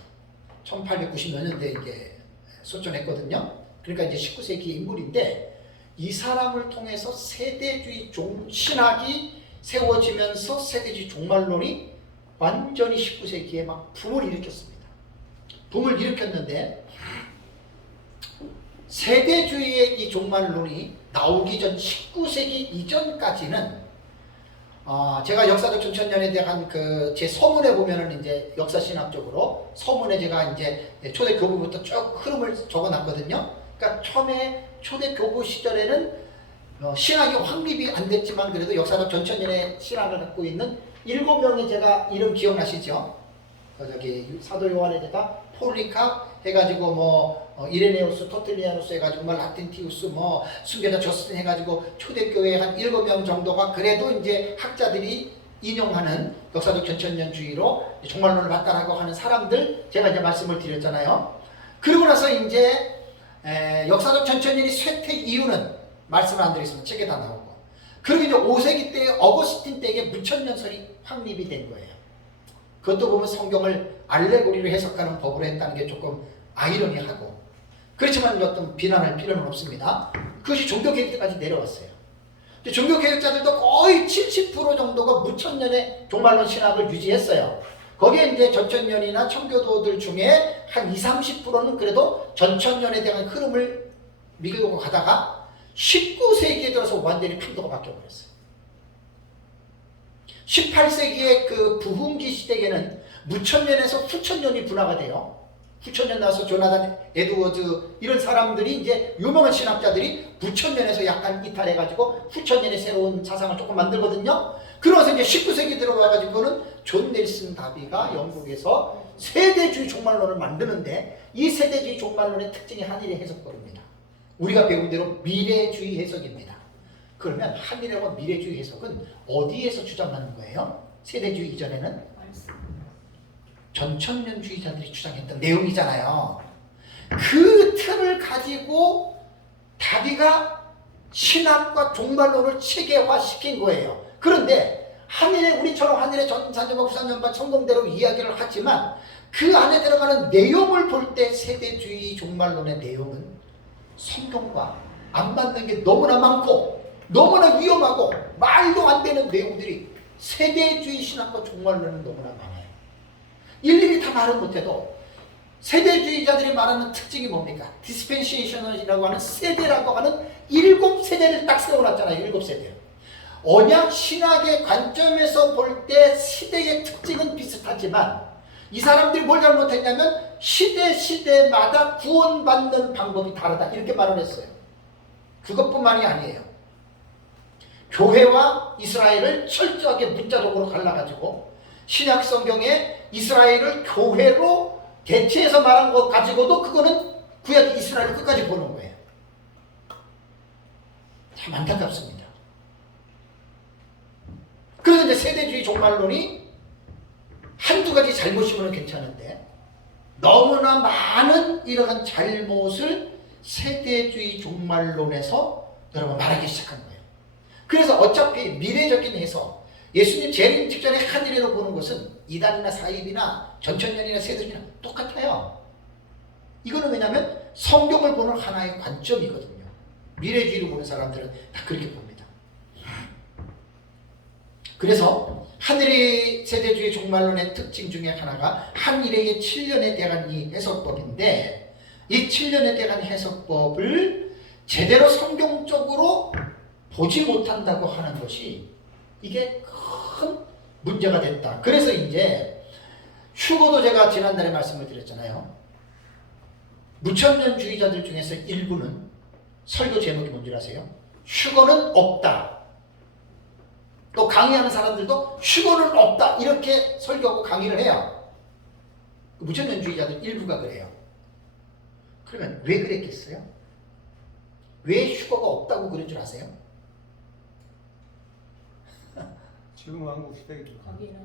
1890몇 년대에 이제 소천했거든요. 그러니까 이제 19세기 인물인데 이 사람을 통해서 세대주의 신학이 세워지면서 세대주의 종말론이 완전히 19세기에 막 붐을 일으켰습니다. 붐을 일으켰는데 세대주의의 이 종말론이 나오기 전 19세기 이전까지는 제가 역사적 전천년에 대한 제 서문에 보면은 이제 역사신학적으로 서문에 제가 이제 초대 교부부터 쭉 흐름을 적어놨거든요. 그러니까 처음에 초대 교부 시절에는 신학이 확립이 안 됐지만 그래도 역사적 전천년의 신학을 갖고 있는 7명의 제가 이름 기억나시죠? 저기 사도 요한에다가 폴리캅 해가지고 이레네우스, 토틀리아누스 해가지고 라틴티우스 순교자 저스틴 해가지고 초대교회 한 7명 정도가 그래도 이제 학자들이 인용하는 역사적 전천년주의로 종말론을 봤다라고 하는 사람들 제가 이제 말씀을 드렸잖아요. 그러고 나서 이제 역사적 전천년이 쇠퇴 이유는 말씀을 안 드리겠습니다. 책에 다 나오고. 그리고 이제 5세기 때 어거스틴 때에 무천년설이 확립이 된 거예요. 그것도 보면 성경을 알레고리로 해석하는 법으로 했다는 게 조금 아이러니하고 그렇지만 어떤 비난할 필요는 없습니다. 그것이 종교개혁 때까지 내려왔어요. 종교개혁자들도 거의 70% 정도가 무천년의 종말론 신학을 유지했어요. 거기에 이제 전천년이나 청교도들 중에 한 20-30%는 그래도 전천년에 대한 흐름을 밀고 가다가 19세기에 들어서 완전히 판도가 바뀌어버렸어요. 18세기의 그 부흥기 시대에는 무천년에서 후천년이 분화가 돼요. 후천년 나서 조나단 에드워즈 이런 사람들이 이제 유명한 신학자들이 무천년에서 약간 이탈해가지고 후천년의 새로운 사상을 조금 만들거든요. 그러면서 이제 19세기 들어와가지고는 존 넬슨 다비가 영국에서 세대주의 종말론을 만드는데 이 세대주의 종말론의 특징이 한일의 해석법입니다. 우리가 배운 대로 미래주의 해석입니다. 그러면 한일과 미래주의 해석은 어디에서 주장하는 거예요? 세대주의 이전에는 전천년주의자들이 주장했던 내용이잖아요. 그 틀을 가지고 다비가 신학과 종말론을 체계화시킨 거예요. 그런데 우리처럼 한일의 전산전과 후산전과 성공대로 이야기를 하지만 그 안에 들어가는 내용을 볼 때 세대주의 종말론의 내용은 성경과 안 맞는 게 너무나 많고 너무나 위험하고 말도 안 되는 내용들이 세대주의 신학과 종말론은 너무나 많아요. 일일이 다 말은 못해도 세대주의자들이 말하는 특징이 뭡니까? 디스펜세이셔널이라고 하는 세대라고 하는 7세대를 딱 세워놨잖아요. 7세대. 언약 신학의 관점에서 볼 때 시대의 특징은 비슷하지만 이 사람들이 뭘 잘못했냐면 시대마다 구원받는 방법이 다르다 이렇게 말을 했어요. 그것뿐만이 아니에요. 교회와 이스라엘을 철저하게 문자적으로 갈라가지고 신약 성경에 이스라엘을 교회로 대체해서 말한 것 가지고도 그거는 구약 이스라엘을 끝까지 보는 거예요. 참 안타깝습니다. 그래서 이제 세대주의 종말론이 한두 가지 잘못이면 괜찮은데 너무나 많은 이러한 잘못을 세대주의 종말론에서 여러분 말하기 시작한 거예요. 그래서 어차피 미래적인 해석, 예수님 재림 직전에 하늘에로 보는 것은 이단이나 사입이나 전천년이나 세대주의나 똑같아요. 이거는 왜냐하면 성경을 보는 하나의 관점이거든요. 미래주의로 보는 사람들은 다 그렇게 봅니다. 그래서 하늘의 세대주의 종말론의 특징 중에 하나가 한일의 7년에 대한 이 해석법인데 이 7년에 대한 해석법을 제대로 성경적으로 보지 못한다고 하는 것이 이게 큰 문제가 됐다. 그래서 이제 휴거도 제가 지난달에 말씀을 드렸잖아요. 무천년주의자들 중에서 일부는 설교 제목이 뭔지 아세요? 휴거는 없다. 또 강의하는 사람들도 휴거는 없다 이렇게 설교하고 강의를 해요. 무천년주의자들 일부가 그래요. 그러면 왜 그랬겠어요? 왜 휴거가 없다고 그런 줄 아세요? 지금 한국 시대에 거기는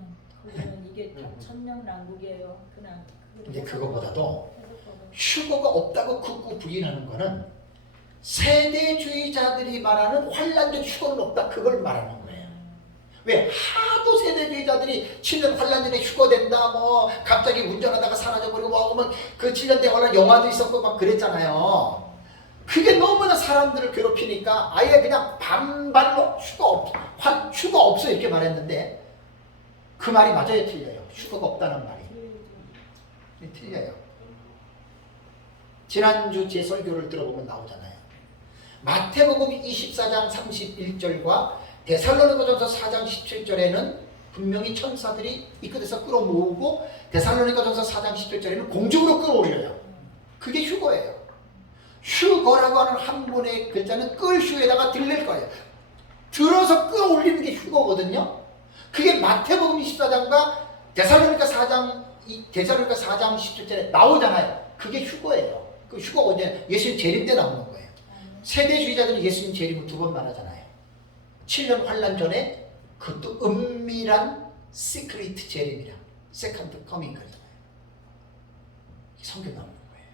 이게 천년왕국이에요. 그냥 근데 그거보다도 휴거가 없다고 극구 부인하는 거는 세대주의자들이 말하는 환란적 휴거는 없다 그걸 말하는 거예요. 왜? 하도 세대주의자들이 7년 환란 전에 휴거된다 뭐 갑자기 운전하다가 사라져버리고 뭐 그 7년 대 환란 영화도 있었고 막 그랬잖아요. 그게 너무나 사람들을 괴롭히니까 아예 그냥 반발로 휴거 없어 이렇게 말했는데 그 말이 맞아요 틀려요? 휴거가 없다는 말이 틀려요. 지난주 제 설교를 들어보면 나오잖아요. 마태복음 24장 31절과 데살로니가전서 4장 17절에는 분명히 천사들이 이끌어서 끌어모으고 데살로니가전서 4장 17절에는 공중으로 끌어올려요. 그게 휴거예요. 휴거라고 하는 한 번의 글자는 끌 휴에다가 들릴 거예요. 들어서 끌어올리는 게 휴거거든요. 그게 마태복음 24장과 데살로니가 4장 17절에 나오잖아요. 그게 휴거예요. 그 휴거가 언제? 예수님 재림 때 나오는 거예요. 세대주의자들은 예수님 재림을 2번 말하잖아요. 7년 환란 전에 그것도 은밀한 시크릿 재림이라 세컨드 커밍 그러잖아요. 성경 나오는 거예요.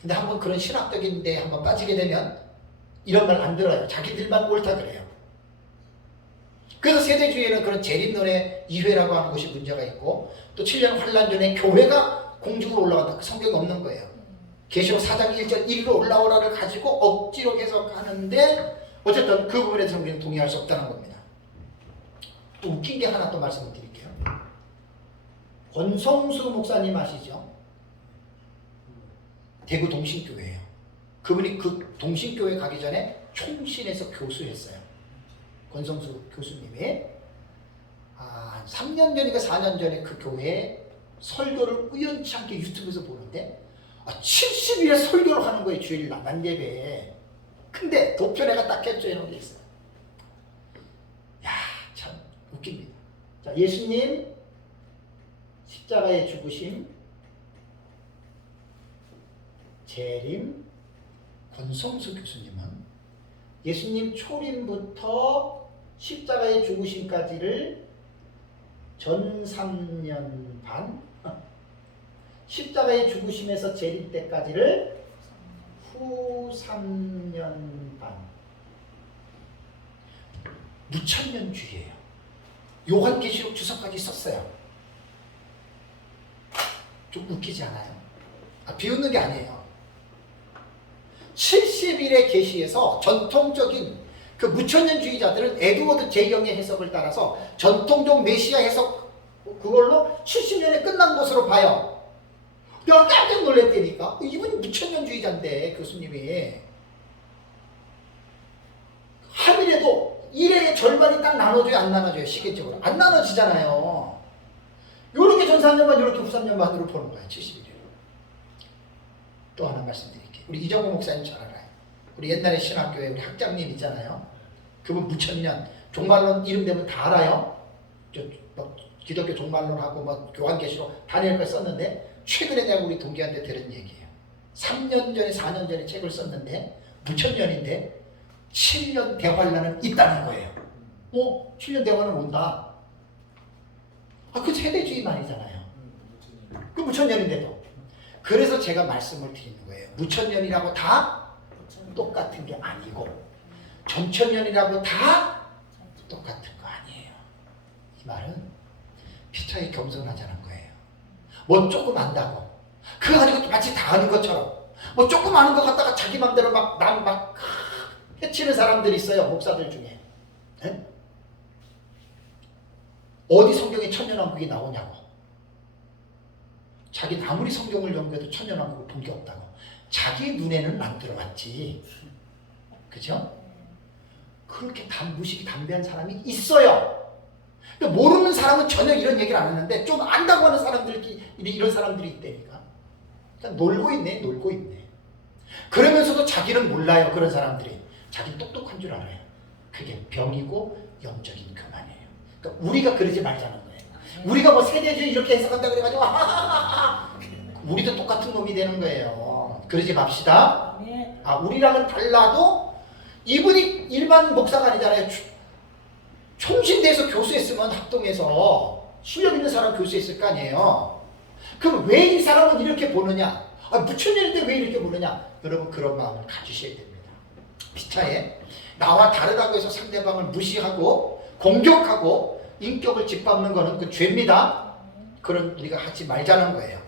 근데 한번 그런 신학적인 데 한번 빠지게 되면 이런 말 안 들어요. 자기들만 옳다 그래요. 그래서 세대주의에는 그런 재림론의 이회라고 하는 것이 문제가 있고 또 7년 환란 전에 교회가 공중으로 올라간다. 그 성경이 없는 거예요. 계시록 4장 1절 1로 올라오라를 가지고 억지로 해석하는데 어쨌든 그 부분에 대해서 우리는 동의할 수 없다는 겁니다. 또 웃긴 게 하나 또 말씀을 드릴게요. 권성수 목사님 아시죠? 대구 동신교회예요. 그분이 그 동신교회 가기 전에 총신에서 교수했어요. 권성수 교수님이 3년 전인가 4년 전에 그 교회에 설교를 우연치 않게 유튜브에서 보는데 70일에 설교를 하는 거예요. 주일 나간 예배에. 근데 도표내가 딱 캡처해놓은 게 있어요. 야, 참 웃깁니다. 자, 예수님 십자가에 죽으심, 재림, 권성수 교수님은 예수님 초림부터 십자가의 죽으심까지를 전 3년 반, 십자가의 죽으심에서 재림 때까지를 후 3년 반. 무천년주의예요. 요한계시록 주석까지 썼어요. 좀 웃기지 않아요? 비웃는 게 아니에요. 70일의 계시에서 전통적인 그 무천년주의자들은 에드워드 제이영의 해석을 따라서 전통적 메시아 해석 그걸로 70년에 끝난 것으로 봐요. 내가 깜짝 놀랐다니까. 이분 무천년주의자인데 교수님이 하늘에도 일의 절반이 딱 나눠줘요, 안 나눠줘요? 시계적으로 안 나눠지잖아요. 요렇게 전 3년만 요렇게 후 3년만으로 보는 거예요. 70일을. 또 하나 말씀드릴게요. 우리 이정호 목사님 잘 알아요. 우리 옛날에 신학교에 우리 학장님 있잖아요. 그분 무천년 종말론 이름 되면 다 알아요. 뭐 기독교 종말론하고 뭐 교환계시록 다니엘 걸 썼는데 최근에 내가 우리 동기한테 들은 얘기예요. 3년 전에 4년 전에 책을 썼는데 무천년인데 7년 대환란은 있다는 거예요. 7년 대환은 온다. 그 세대주의 말이잖아요. 그 무천년인데도. 그래서 제가 말씀을 드리는 거예요. 무천년이라고 다 똑같은 게 아니고 전천년이라고 다 똑같은 거 아니에요. 이 말은 피차에 겸손하자는 거예요. 뭐 조금 안다고 그거 가지고 마치 다 아는 것처럼 뭐 조금 아는 것 같다가 자기 맘대로 막 해치는 사람들이 있어요. 목사들 중에. 네? 어디 성경에 천년왕국이 나오냐고. 자기는 아무리 성경을 연구해도 천년왕국을 본 게 없다고. 자기 눈에는 안 들어왔지. 그죠? 그렇게 무식이 담대한 사람이 있어요. 모르는 사람은 전혀 이런 얘기를 안 하는데 좀 안다고 하는 사람들이 이런 사람들이 있다니까. 그냥 놀고 있네. 그러면서도 자기는 몰라요. 그런 사람들이. 자기는 똑똑한 줄 알아요. 그게 병이고 영적인 교만이에요. 그러니까 우리가 그러지 말자는 거예요. 우리가 뭐 세대주의 이렇게 해석한다 그래가지고 우리도 똑같은 놈이 되는 거예요. 그러지 맙시다. 우리랑은 달라도 이분이 일반 목사가 아니잖아요. 총신대에서 교수했으면 학동에서 실력 있는 사람 교수했을 거 아니에요. 그럼 왜 이 사람은 이렇게 보느냐? 무천년인데 왜 이렇게 보느냐? 여러분 그런 마음을 가지셔야 됩니다. 피차에 나와 다르다고 해서 상대방을 무시하고 공격하고 인격을 짓밟는 거는 그 죄입니다. 그런 우리가 하지 말자는 거예요.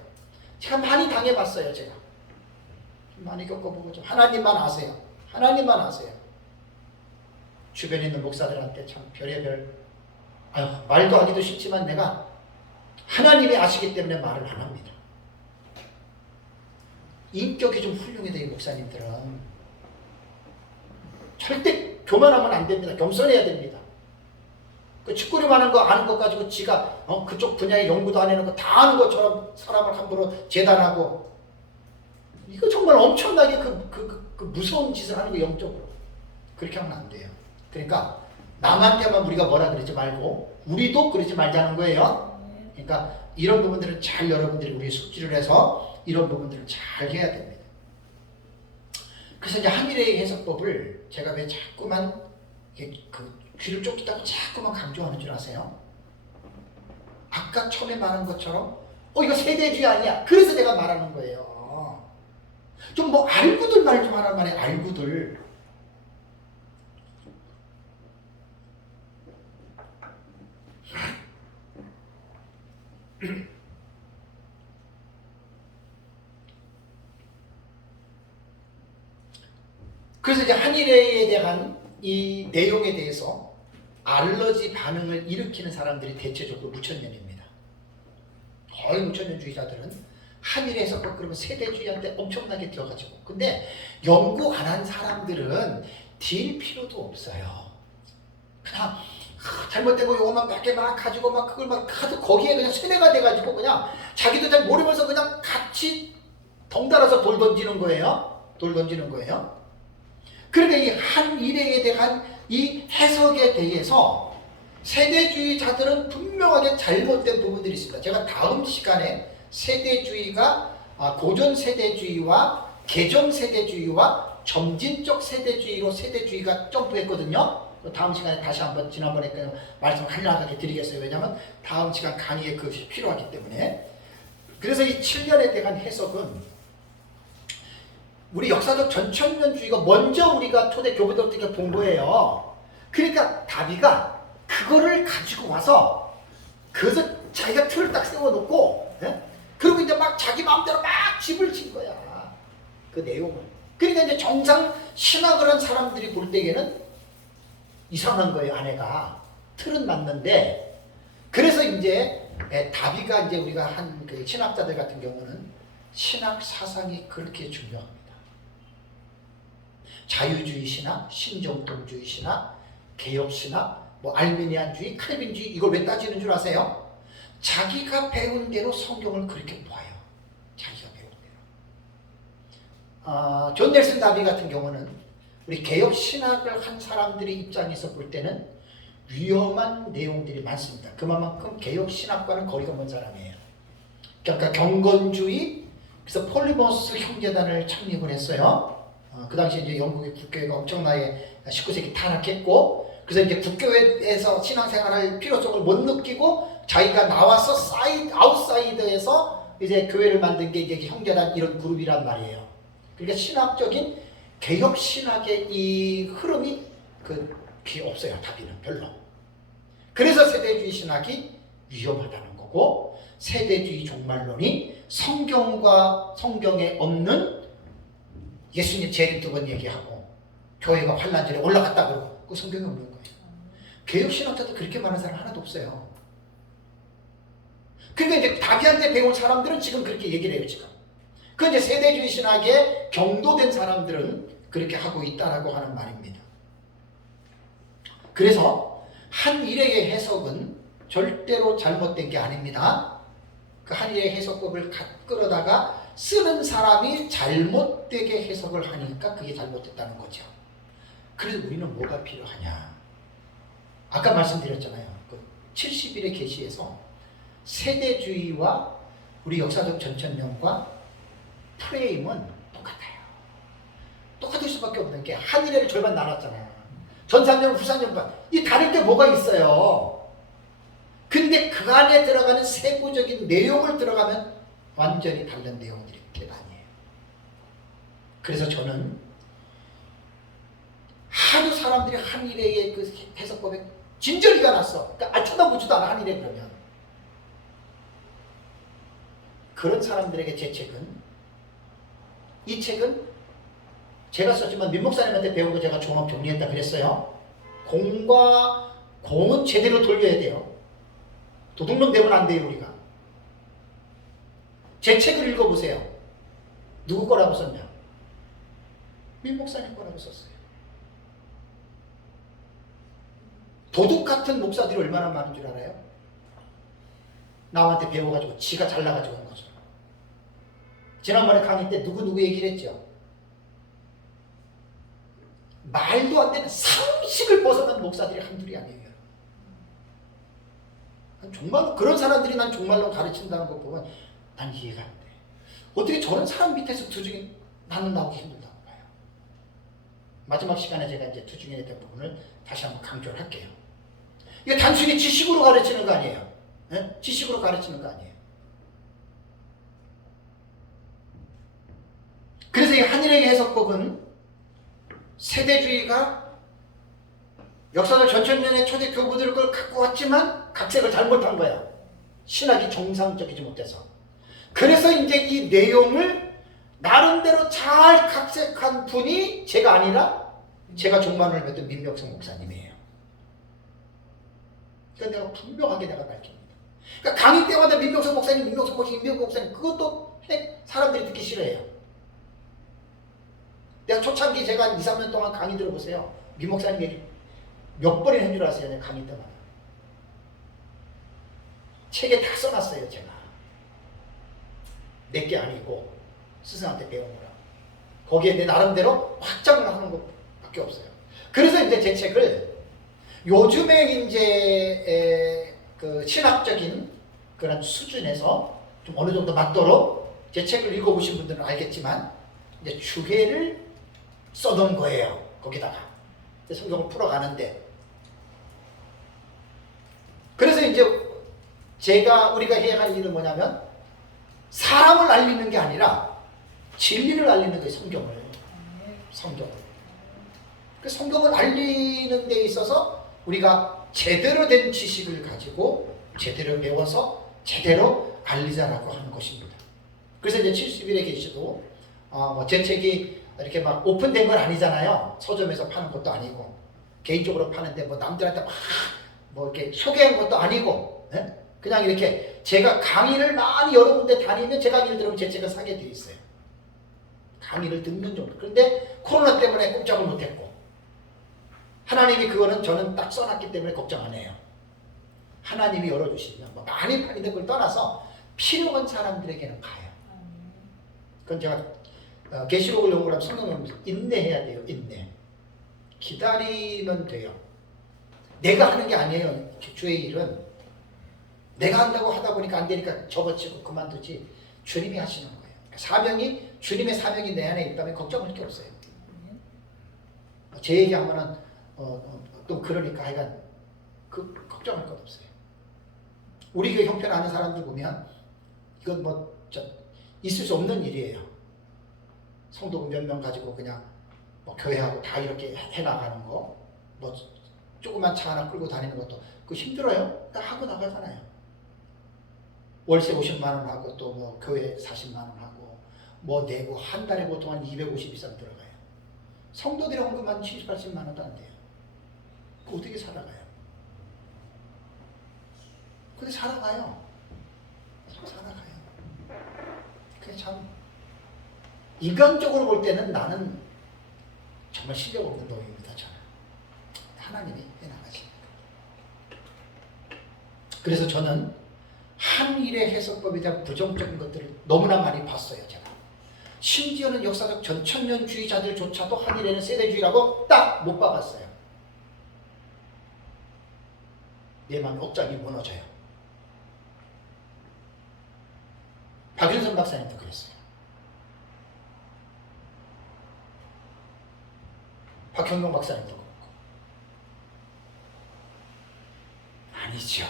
제가 많이 당해봤어요. 제가 많이 겪어보고 좀 하나님만 아세요. 하나님만 아세요. 주변에 있는 목사들한테 참 별의별 말도 하기도 싫지만 내가 하나님이 아시기 때문에 말을 안 합니다. 인격이 좀 훌륭해야 돼요. 목사님들은 절대 교만하면 안 됩니다. 겸손해야 됩니다. 그 짓구림하는 거 아는 것 가지고 지가 그쪽 분야의 연구도 안 해놓은 거 다 아는 것처럼 사람을 함부로 재단하고 이거 정말 엄청나게 그 무서운 짓을 하는 거 영적으로 그렇게 하면 안 돼요. 그러니까 남한테만 우리가 뭐라 그러지 말고 우리도 그러지 말자는 거예요. 그러니까 이런 부분들은 잘 여러분들이 우리 숙지를 해서 이런 부분들을 잘 해야 됩니다. 그래서 이제 항일의 해석법을 제가 왜 자꾸만 그 귀를 쫓기다고 자꾸만 강조하는 줄 아세요? 아까 처음에 말한 것처럼 이거 세대주의 아니야. 그래서 내가 말하는 거예요. 좀 뭐 알고들 말 좀 하란 말이에요. 알고들. 그래서 이제 한일회에 대한 이 내용에 대해서 알러지 반응을 일으키는 사람들이 대체적으로 무천년입니다. 거의 무천년주의자들은 한일회 해석법 그러면 세대주의한테 엄청나게 뛰어가지고 근데 연구 안 한 사람들은 딜 필요도 없어요. 그냥 잘못된 거 요것만 몇 개 막 가지고 막 그걸 막 거기에 그냥 세뇌가 돼가지고 그냥 자기도 잘 모르면서 그냥 같이 덩달아서 돌 던지는 거예요. 그러니까 이 한일회에 대한 이 해석에 대해서 세대주의자들은 분명하게 잘못된 부분들이 있습니다. 제가 다음 시간에 세대주의가 고전 세대주의와 개정 세대주의와 점진적 세대주의로 세대주의가 점프했거든요. 다음 시간에 다시 한번 지난번에 그 말씀 한량하게 드리겠어요. 왜냐하면 다음 시간 강의에 그것이 필요하기 때문에. 그래서 이 7년에 대한 해석은 우리 역사적 전천년주의가 먼저 우리가 초대 교부들에게 본 거예요. 그러니까 다비가 그거를 가지고 와서 그래서 자기가 틀을 딱 세워놓고 그리고 이제 막 자기 마음대로 막 집을 진 거야. 그 내용을. 그러니까 이제 정상 신학을 한 사람들이 볼 때에는 이상한 거예요. 아내가 틀은 맞는데. 그래서 이제 다비가 이제 우리가 한 그 신학자들 같은 경우는 신학 사상이 그렇게 중요합니다. 자유주의 신학, 신정통주의 신학, 개혁 신학, 뭐 알미니안주의, 칼빈주의 이걸 왜 따지는 줄 아세요? 자기가 배운 대로 성경을 그렇게 봐요. 자기가 배운 대로. 존 넬슨 다비 같은 경우는 우리 개혁 신학을 한 사람들의 입장에서 볼 때는 위험한 내용들이 많습니다. 그만큼 개혁 신학과는 거리가 먼 사람이에요. 그러니까 경건주의, 그래서 폴리머스 형제단을 창립을 했어요. 그 당시에 이제 영국의 국교회가 엄청나게 19세기 타락했고, 그래서 이제 국교회에서 신앙생활할 필요성을 못 느끼고 자기가 나와서 아웃사이더에서 이제 교회를 만든 게 이제 형제단 이런 그룹이란 말이에요. 그러니까 신학적인 개혁 신학의 이 흐름이 그게 없어요. 다비는 별로. 그래서 세대주의 신학이 위험하다는 거고, 세대주의 종말론이 성경과 성경에 없는 예수님 재림 두 번 얘기하고 교회가 환란절에 올라갔다 그러고 그 성경에 없는 거예요. 개혁 신학자도 그렇게 많은 사람 하나도 없어요. 그러니까 이제 다비한테 배운 사람들은 지금 그렇게 얘기를 해요. 지금. 그 이제 세대주의 신학에 경도된 사람들은 그렇게 하고 있다라고 하는 말입니다. 그래서 한 일의 해석은 절대로 잘못된 게 아닙니다. 그 한 일의 해석법을 끌어다가 쓰는 사람이 잘못되게 해석을 하니까 그게 잘못됐다는 거죠. 그래서 우리는 뭐가 필요하냐? 아까 말씀드렸잖아요. 그 70일의 계시에서 세대주의와 우리 역사적 전천년과 프레임은 똑같아요. 똑같을 수밖에 없는 게 한일의 절반 나눴잖아요. 전산년, 후산년반. 이 다를 게 뭐가 있어요? 근데 그 안에 들어가는 세부적인 내용을 들어가면 완전히 다른 내용들이 대단해요. 그래서 저는 하도 사람들이 한일의 그 해석법에 진저리가 났어. 그러니까 쳐다보지도 않아, 한일에 그러면. 그런 사람들에게 제 책은, 이 책은 제가 썼지만 민 목사님한테 배운 거 제가 종합 정리했다 그랬어요. 공과 공은 제대로 돌려야 돼요. 도둑놈 되면 안 돼요, 우리가. 제 책을 읽어보세요. 누구 거라고 썼냐? 민 목사님 거라고 썼어요. 도둑 같은 목사들이 얼마나 많은 줄 알아요? 남한테 배워가지고 지가 잘나가지고 한 거죠. 지난번에 강의 때 누구 얘기를 했죠? 말도 안 되는 상식을 벗어난 목사들이 한둘이 아니에요. 정말 그런 사람들이 난 정말로 가르친다는 거 보면 난 이해가 안 돼. 어떻게 저런 사람 밑에서 투중이 나는 나오기 힘들다고 봐요. 마지막 시간에 제가 이제 투중에 대한 부분을 다시 한번 강조를 할게요. 이게 단순히 지식으로 가르치는 거 아니에요. 네? 지식으로 가르치는 거 아니에요. 그래서 이 한일의 해석법은 세대주의가 역사적 전천년의 초대 교부들을 그걸 갖고 왔지만 각색을 잘못한 거야. 신학이 정상적이지 못해서. 그래서 이제 이 내용을 나름대로 잘 각색한 분이 제가 아니라 제가 종말론을 맺던 민명성 목사님이에요. 그러니까 내가 분명하게 내가 밝힙니다. 그러니까 강의 때마다 민명성 목사님 그것도 사람들이 듣기 싫어해요. 내가 초창기 제가 2, 3년 동안 강의 들어보세요. 민 목사님 얘기 몇 번이나 한 줄 아세요? 내가 강의 때마다. 책에 다 써놨어요, 제가. 내게 아니고 스승한테 배운 거라. 거기에 내 나름대로 확장을 하는 것밖에 없어요. 그래서 이제 제 책을 요즘에 이제 그 신학적인 그런 수준에서 좀 어느 정도 맞도록 제 책을 읽어보신 분들은 알겠지만 이제 주해를 써놓은 거예요. 거기다가 성경을 풀어가는데, 그래서 이제 우리가 해야 할 일은 뭐냐면 사람을 알리는 게 아니라 진리를 알리는 거예요. 성경을. 그 성경을 알리는 데 있어서 우리가 제대로 된 지식을 가지고 제대로 배워서 제대로 알리자라고 하는 것입니다. 그래서 이제 70일의 계시도 제 책이 이렇게 막 오픈된 건 아니잖아요. 서점에서 파는 것도 아니고 개인적으로 파는데 뭐 남들한테 막 뭐 이렇게 소개한 것도 아니고, 그냥 이렇게 제가 강의를 많이 여러 군데 다니면 제 강의를 들으면 제 책을 사게 돼 있어요. 강의를 듣는 정도. 그런데 코로나 때문에 꼼짝을 못했고, 하나님이 그거는 저는 딱 써놨기 때문에 걱정 안 해요. 하나님이 열어주시면 뭐 많이 팔리는 걸 떠나서 필요한 사람들에게는 가요. 그건 제가 계시록을 연구를 하면 성경을 보면서 인내해야 돼요. 인내. 기다리면 돼요. 내가 하는 게 아니에요. 주의 일은 내가 한다고 하다 보니까 안 되니까 접어치고 그만두지, 주님이 하시는 거예요. 주님의 사명이 내 안에 있다면 걱정할 게 없어요. 제 얘기하면은 또 그러니까 하여간 걱정할 것 없어요. 우리 교회 형편 아는 사람들 보면 이건 있을 수 없는 일이에요. 성도 몇 명 가지고 그냥 교회하고 다 이렇게 해나가는 거, 조그만 차 하나 끌고 다니는 것도 그거 힘들어요? 다 하고 나가잖아요. 월세 50만 원 하고 또 교회 40만 원 하고 내고 한 달에 보통 한 250 이상 들어가요. 성도들의 헌금만 70, 80만 원도 안 돼요. 그거 어떻게 살아가요? 근데 살아가요. 그게 참 인간적으로 볼 때는 나는 정말 실력 없는 놈입니다. 저는 하나님이 해나가십니다. 그래서 저는 한일의 해석법에 대한 부정적인 것들을 너무나 많이 봤어요. 제가 심지어는 역사적 전천년주의자들조차도 한일에는 세대주의라고 딱 못 박았어요. 내 마음이 억장이 무너져요. 박윤선 박사님도 그랬어요. 박형동 박사님도 그렇고. 아니죠.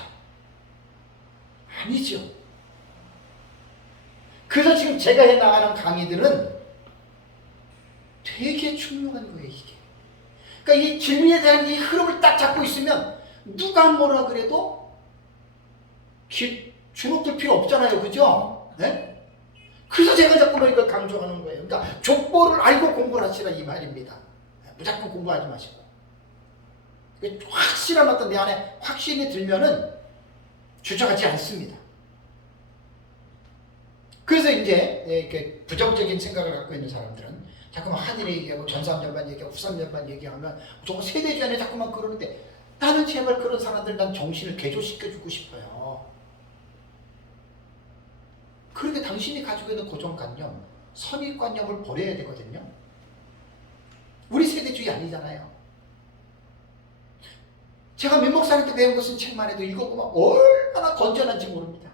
그래서 지금 제가 해나가는 강의들은 되게 중요한 거예요, 이게. 그러니까 이 진리에 대한 이 흐름을 딱 잡고 있으면 누가 뭐라 그래도 주눅들 필요 없잖아요. 그죠? 네? 그래서 제가 자꾸만 이걸 강조하는 거예요. 그러니까 족보를 알고 공부를 하시라 이 말입니다. 무조건 공부하지 마시고. 확실한 어떤 내 안에 확신이 들면은 주저하지 않습니다. 그래서 이제 이렇게 부정적인 생각을 갖고 있는 사람들은 자꾸만 한일에 얘기하고 전삼전반 얘기하고 후삼전반 얘기하면 저거 세대주안에 자꾸만 그러는데, 나는 제발 그런 사람들 난 정신을 개조시켜주고 싶어요. 그런데 당신이 가지고 있는 고정관념, 선입관념을 버려야 되거든요. 우리 세대주의 아니잖아요. 제가 민 목사님한테 배운 것은 책만 해도 읽어보면 얼마나 건전한지 모릅니다.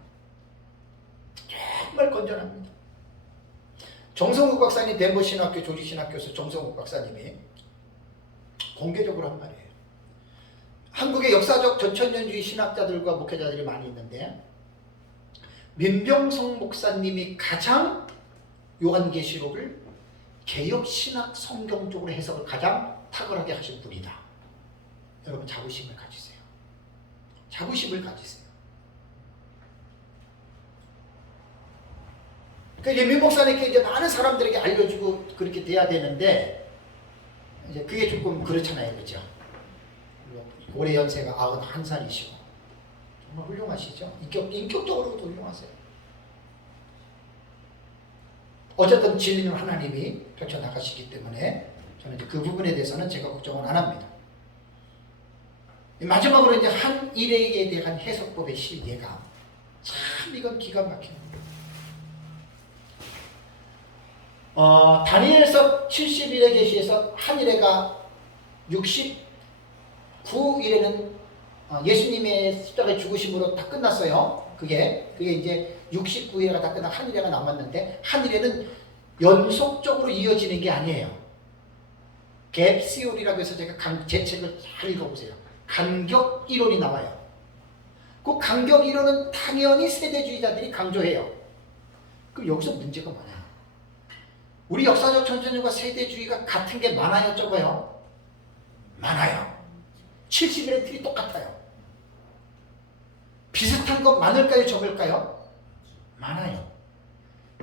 정말 건전합니다. 정성욱 박사님, 덴버 신학교 조직신학교에서 정성욱 박사님이 공개적으로 한 말이에요. 한국의 역사적 전천년주의 신학자들과 목회자들이 많이 있는데 민병성 목사님이 가장 요한계시록을 개혁신학 성경적으로 해석을 가장 탁월하게 하신 분이다. 여러분 자부심을 가지세요. 자부심을 가지세요. 그러니까 민 목사님께 이제 많은 사람들에게 알려주고 그렇게 돼야 되는데, 이제 그게 조금 그렇잖아요. 그죠? 올해 연세가 91살이시고 정말 훌륭하시죠? 인격적으로도 훌륭하세요. 어쨌든 진리는 하나님이 펼쳐나가시기 때문에 저는 이제 그 부분에 대해서는 제가 걱정을 안 합니다. 마지막으로 이제 한일에 대한 해석법의 실예가 참 이건 기가 막힙니다. 다니엘서 70일의 계시에서 한일에가 69일에는 예수님의 십자가의 죽으심으로 다 끝났어요. 그게 이제 69일에가 다 끝나 한일에가 남았는데, 한일에는 연속적으로 이어지는 게 아니에요. 갭 시오리라고 해서 제가 제 책을 잘 읽어보세요. 간격 이론이 나와요. 그 간격 이론은 당연히 세대주의자들이 강조해요. 그럼 여기서 문제가 뭐냐? 우리 역사적 천천율과 세대주의가 같은 게 많아요, 적어요? 많아요. 70일의 틀이 똑같아요. 비슷한 것 많을까요, 적을까요? 많아요.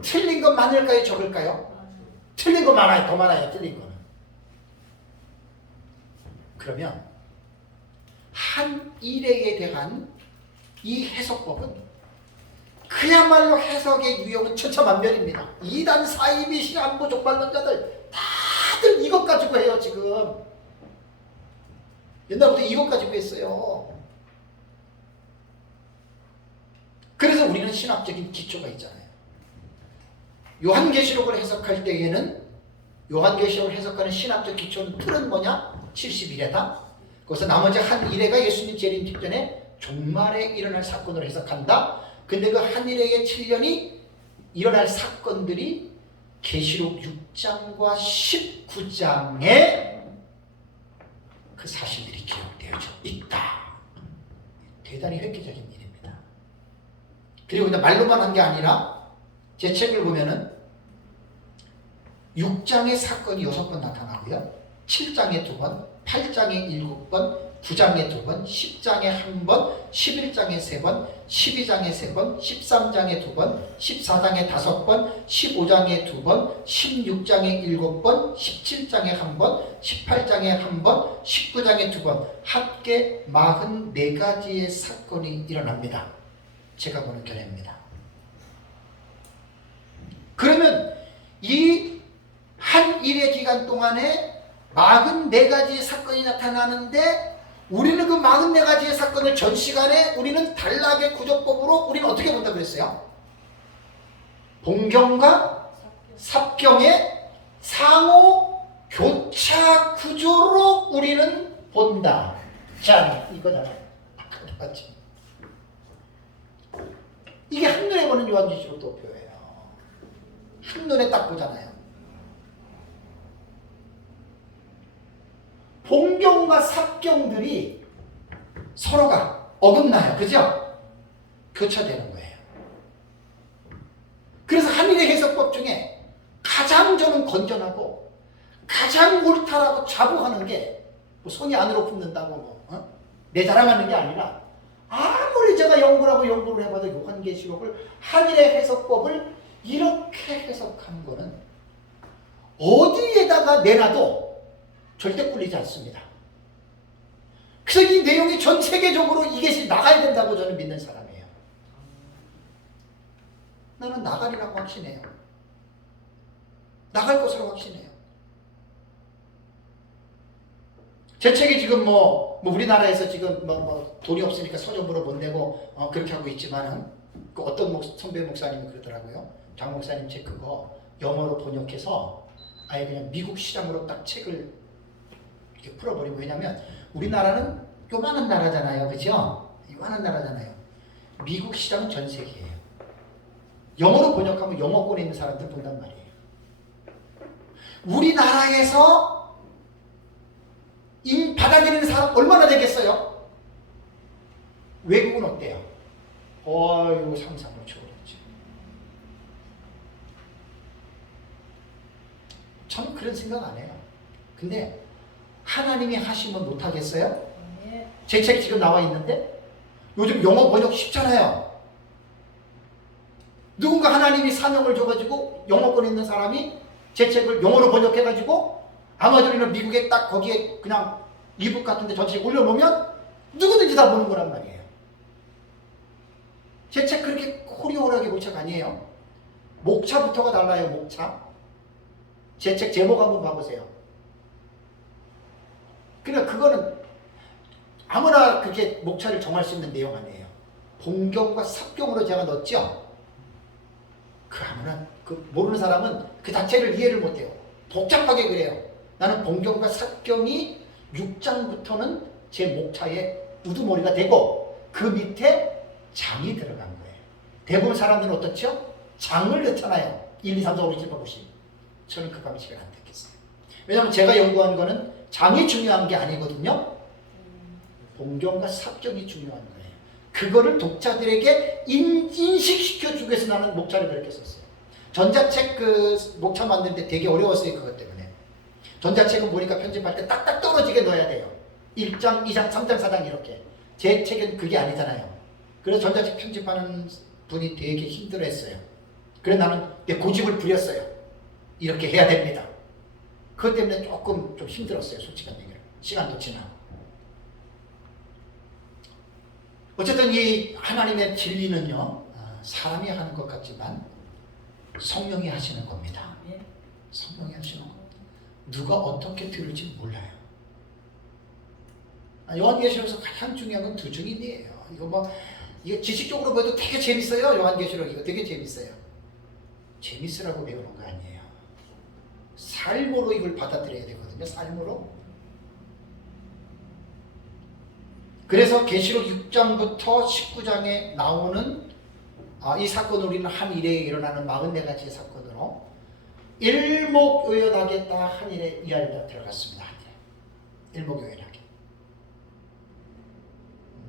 틀린 것 많을까요, 적을까요? 틀린 거 많아요. 더 많아요, 틀린 거는. 그러면 한 일에 대한 이 해석법은 그야말로 해석의 유형은 천차만별입니다. 이단 사이비 시한부 족발론자들 다들 이것 가지고 해요. 지금 옛날부터 이것 가지고 했어요. 그래서 우리는 신학적인 기초가 있잖아요. 요한계시록을 해석할 때에는 요한계시록을 해석하는 신학적 기초는 틀은 뭐냐? 70일에다. 그래서 나머지 한 일회가 예수님 재림 직전에 종말에 일어날 사건으로 해석한다. 근데 그 한 일회의 7년이 일어날 사건들이 계시록 6장과 19장에 그 사실들이 기록되어 있다. 대단히 획기적인 일입니다. 그리고 그냥 말로만 한 게 아니라 제 책을 보면은 6장의 사건이 6번 나타나고요. 7장에 2번, 8장에 7번, 9장에 2번, 10장에 1번, 11장에 3번, 12장에 3번, 13장에 2번, 14장에 5번, 15장에 2번, 16장에 7번, 17장에 1번, 18장에 1번, 19장에 2번, 합계 44가지의 사건이 일어납니다. 제가 보는 견해입니다. 그러면 이 한 일의 기간 동안에 44가지의 사건이 나타나는데 우리는 그 44가지의 사건을 전 시간에 우리는 단락의 구조법으로 우리는 어떻게 본다고 그랬어요? 봉경과 삽경의 상호 교차 구조로 우리는 본다. 자, 이거잖아요. 맞지? 이게 한눈에 보는 요한계시록 도표예요. 한눈에 딱 보잖아요. 봉경과 삽경들이 서로가 어긋나요. 그죠? 교차되는 거예요. 그래서 한일의 해석법 중에 가장 저는 건전하고 가장 옳다라고 자부하는 게 뭐 손이 안으로 품는다고 내 자랑하는 게 아니라 아무리 제가 연구를 해봐도 요한계시록을 한일의 해석법을 이렇게 해석하는 거는 어디에다가 내놔도 절대 꿀리지 않습니다. 그래서 이 내용이 전 세계적으로 이게 나가야 된다고 저는 믿는 사람이에요. 나는 나가리라고 확신해요. 나갈 것으로 확신해요. 제 책이 지금 우리나라에서 지금 돈이 없으니까 서점으로 못 내고 그렇게 하고 있지만은 그 어떤 선배 목사님이 그러더라고요. 장 목사님 책 그거 영어로 번역해서 아예 그냥 미국 시장으로 딱 책을 이렇게 풀어버리고. 왜냐면 우리나라는 요만한 나라잖아요. 그죠? 요만한 나라잖아요. 미국 시장은 전 세계예요. 영어로 번역하면 영어권에 있는 사람들 본단 말이에요. 우리나라에서 받아들이는 사람 얼마나 되겠어요? 외국은 어때요? 어휴, 상상을 초월했죠. 저는 그런 생각 안 해요. 근데 하나님이 하시면 못하겠어요? 제 책 지금 나와 있는데 요즘 영어 번역 쉽잖아요. 누군가 하나님이 사명을 줘가지고 영어권에 있는 사람이 제 책을 영어로 번역해가지고 아마존이나 미국에 딱 거기에 그냥 이북 같은데 전체에 올려놓으면 누구든지 다 보는 거란 말이에요. 제 책 그렇게 호리호리하게 볼 책 아니에요. 목차부터가 달라요. 목차. 제 책 제목 한번 봐보세요. 그러니까 그거는 아무나 그렇게 목차를 정할 수 있는 내용 아니에요. 봉경과 삽경으로 제가 넣었죠. 그 아무나 모르는 사람은 그 자체를 이해를 못해요. 복잡하게 그래요. 나는 봉경과 삽경이 6장부터는 제 목차에 우두머리가 되고 그 밑에 장이 들어간 거예요. 대부분 사람들은 어떻죠? 장을 넣잖아요. 1, 2, 3, 4, 5, 6, 7, 8, 9, 10. 저는 그 방식을 안 듣겠어요. 왜냐하면 제가 연구한 거는 장이 중요한 게 아니거든요. 본경과 삽경이 중요한 거예요. 그거를 독자들에게 인식시켜주기 위해서 나는 목차를 그렇게 썼어요. 전자책 그 목차 만드는데 되게 어려웠어요. 그것 때문에. 전자책은 보니까 편집할 때 딱딱 떨어지게 넣어야 돼요. 1장, 2장, 3장, 4장 이렇게. 제 책은 그게 아니잖아요. 그래서 전자책 편집하는 분이 되게 힘들어했어요. 그래서 나는 내 고집을 부렸어요. 이렇게 해야 됩니다. 그것 때문에 조금 좀 힘들었어요. 솔직한 얘기를. 시간도 지나고. 어쨌든 이 하나님의 진리는요, 사람이 하는 것 같지만 성령이 하시는 겁니다. 성령이 하시는 겁니다. 누가 어떻게 들을지 몰라요. 요한계시록에서 가장 중요한 건 두 증인이에요. 이거 지식적으로 봐도 되게 재밌어요. 요한계시록 이거 되게 재밌어요. 재밌으라고 배우는 거 아니에요. 삶으로 이걸 받아들여야 되거든요. 삶으로. 그래서 계시록 6장부터 19장에 나오는 이 사건을 우리는 한 일에 일어나는 44가지의 사건으로 일목요연하겠다 한 일에 이하리다 들어갔습니다. 한 일에. 일목요연하게.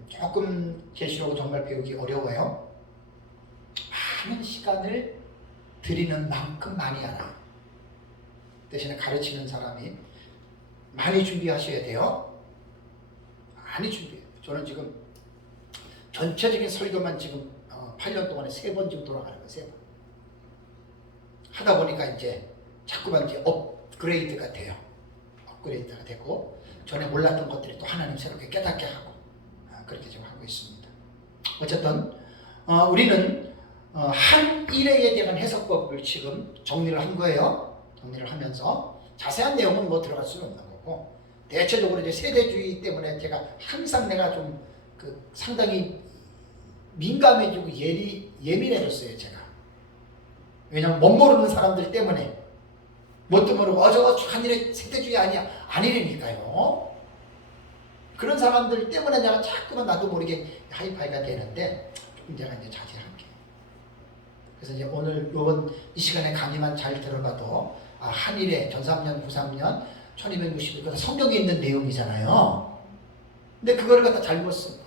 조금 계시록은 정말 배우기 어려워요. 많은 시간을 들이는 만큼 많이 알아요. 대신에 가르치는 사람이 많이 준비하셔야 돼요. 많이 준비해요. 저는 지금 전체적인 설교만 지금 8년 동안에 3번 지금 돌아가는 거예요. 3번. 하다 보니까 이제 자꾸만 이제 업그레이드가 돼요. 업그레이드가 되고 전에 몰랐던 것들이 또 하나님 새롭게 깨닫게 하고 그렇게 지금 하고 있습니다. 어쨌든 우리는 한 일에 대한 해석법을 지금 정리를 한 거예요. 정리를 하면서 자세한 내용은 뭐 들어갈 수는 없는 거고 대체적으로 이제 세대주의 때문에 제가 항상 내가 좀 상당히 민감해지고 예민해졌어요. 제가. 왜냐면 못 모르는 사람들 때문에 뭣도 모르고 저거 한일의 세대주의 아니야 아니라니까요. 그런 사람들 때문에 내가 자꾸만 나도 모르게 하이파이가 되는데 조금 제가 이제 자제할게요. 그래서 이제 오늘 요번 이 시간에 강의만 잘 들어봐도 한일의 전삼년 93년 1260일 성경에 있는 내용이잖아요. 근데 그거를 갖다 잘못 쓴 거예요.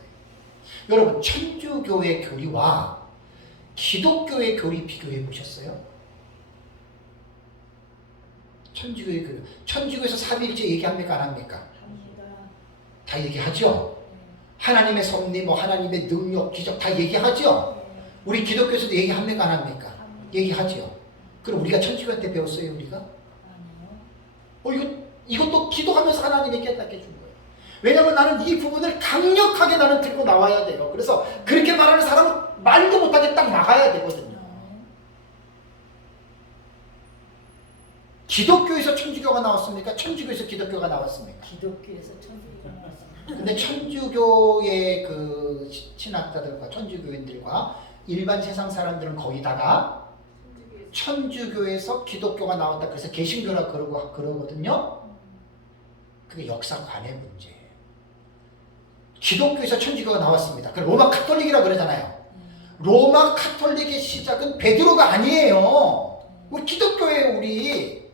여러분 천주교의 교리와 기독교의 교리 비교해 보셨어요? 천주교의 교리. 천주교에서 삼위일체 얘기합니까 안 합니까? 합니다. 다 얘기하죠. 하나님의 섭리, 하나님의 능력, 기적 다 얘기하죠. 우리 기독교에서도 얘기합니까 안 합니까? 얘기하죠. 그럼 우리가 천주교한테 배웠어요 우리가? 아니요. 이것도 기도하면서 하나님이 깨닫게 준 거예요. 왜냐하면 나는 이 부분을 강력하게 나는 들고 나와야 돼요. 그래서 그렇게 말하는 사람은 말도 못하게 딱 나가야 되거든요. 기독교에서 천주교가 나왔습니까? 천주교에서 기독교가 나왔습니까? 기독교에서 천주교가 나왔습니다. 근데 천주교의 그 신학자들과 천주교인들과 일반 세상 사람들은 거의 다가 천주교에서 기독교가 나왔다. 그래서 개신교라 그러거든요. 그게 역사관의 문제예요. 기독교에서 천주교가 나왔습니다. 그럼 로마 카톨릭이라 그러잖아요. 로마 카톨릭의 시작은 베드로가 아니에요. 우리 기독교예요. 우리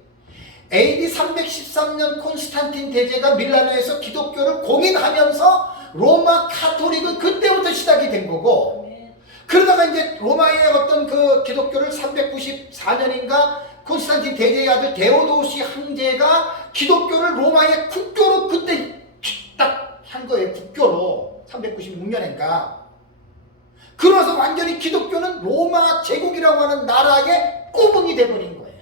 AD 313년 콘스탄틴 대제가 밀라노에서 기독교를 공인하면서 로마 카톨릭은 그때부터 시작이 된 거고, 그러다가 이제 로마의 어떤 그 기독교를 394년인가 콘스탄틴 대제의 아들 데오도시 황제가 기독교를 로마의 국교로 그때 딱 한 거예요. 국교로 396년인가. 그러면서 완전히 기독교는 로마 제국이라고 하는 나라의 꼬붕이 돼버린 거예요.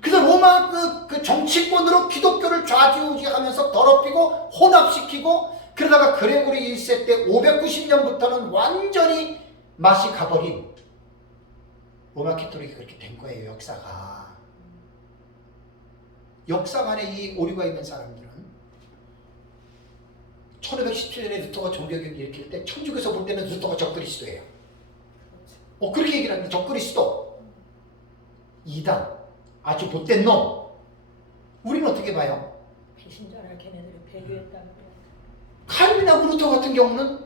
그래서 로마 그 정치권으로 기독교를 좌지우지하면서 더럽히고 혼합시키고, 그러다가 그레고리 1세 때 590년부터는 완전히 맛이 가버린 로마 캐톨릭이 그렇게 된 거예요. 역사 안에 이 오류가 있는 사람들은 1517년에 루터가 종교개혁을 일으킬 때 천주교에서 볼 때는 루터가 적그리스도예요. 그렇게 얘기를 하는데 적그리스도, 이단, 아주 못된 놈. 우리는 어떻게 봐요? 배신자라 걔네들이 배교했다는 거예요. 칼빈하고 루터 같은 경우는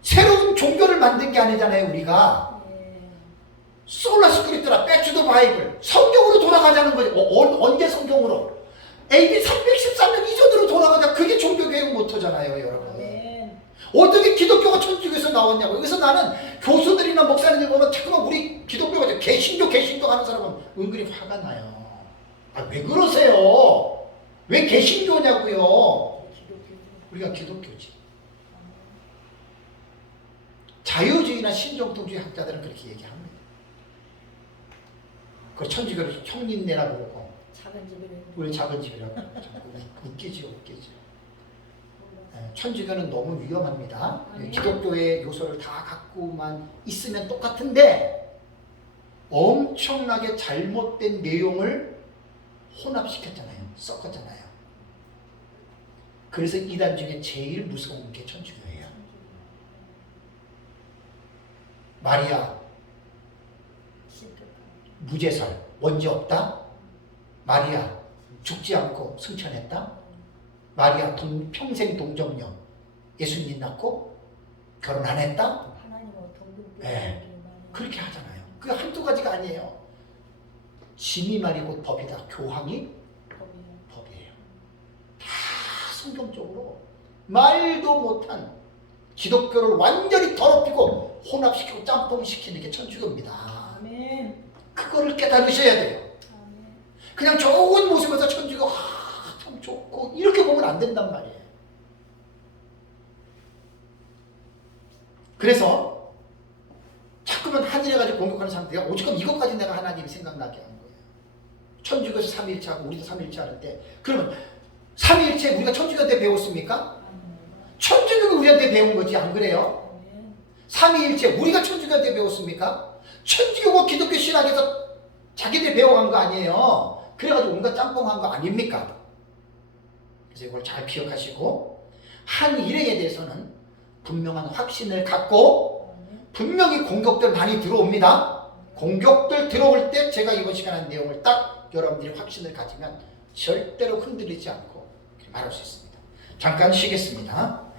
새로운 종교를 만든 게 아니잖아요. 우리가 솔라 스크립트라 백투더 바이블 성경으로 돌아가자는 거예요. 언제 성경으로? AD 313년 이전으로 돌아가자. 그게 종교개혁 모토잖아요, 여러분. 아멘. 어떻게 기독교가 천주교에서 나왔냐고. 여기서 나는 교수들이나 목사님들 보면 자꾸만 우리 기독교가 개신교 하는 사람은 은근히 화가 나요. 아, 왜 그러세요? 왜 개신교냐고요? 기독교. 우리가 기독교지. 자유주의나 신정통주의 학자들은 그렇게 얘기합니다. 그 천주교를 형님네라고 그러고 작은 집이래. 우리 작은 집이라고 그러죠. 웃기죠. 천주교는 너무 위험합니다. 기독교의 요소를 다 갖고만 있으면 똑같은데 엄청나게 잘못된 내용을 혼합시켰잖아요. 섞었잖아요. 그래서 이단 중에 제일 무서운 게 천주교예요. 마리아 무제설 원죄 없다. 마리아 죽지 않고 승천했다. 마리아 평생 동정녀 예수님 낳고 결혼 안 했다. 하나님과 동등되는 네. 그렇게 하잖아요. 그게 한두 가지가 아니에요. 진이 말이고 법이다. 교황이 법이에요. 다 성경적으로 말도 못한 기독교를 완전히 더럽히고 혼합시키고 짬뽕시키는 게 천주교입니다. 아멘. 그거를 깨달으셔야 돼요. 아멘. 그냥 좋은 모습에서 천주교 참 좋고 이렇게 보면 안 된단 말이에요. 그래서 자꾸만 하늘에 가지고 공격하는 사람들이 오죽하면 이것까지 내가 하나님이 생각나게 하는 거예요. 천주교에서 삼위일체하고 우리도 삼위일체 하는데 그러면 삼위일체 우리가 천주교 때 배웠습니까? 천주교가 우리한테 배운 거지 안 그래요? 삼위일체 우리가 천주교 때 배웠습니까? 천주교가 기독교 신학에서 자기들이 배워간 거 아니에요. 그래가지고 온갖 짬뽕한 거 아닙니까? 그래서 이걸 잘 기억하시고 한 일에 대해서는 분명한 확신을 갖고 분명히 공격들 많이 들어옵니다. 공격들 들어올 때 제가 이번 시간에 한 내용을 딱 여러분들이 확신을 가지면 절대로 흔들리지 않고 말할 수 있습니다. 잠깐 쉬겠습니다.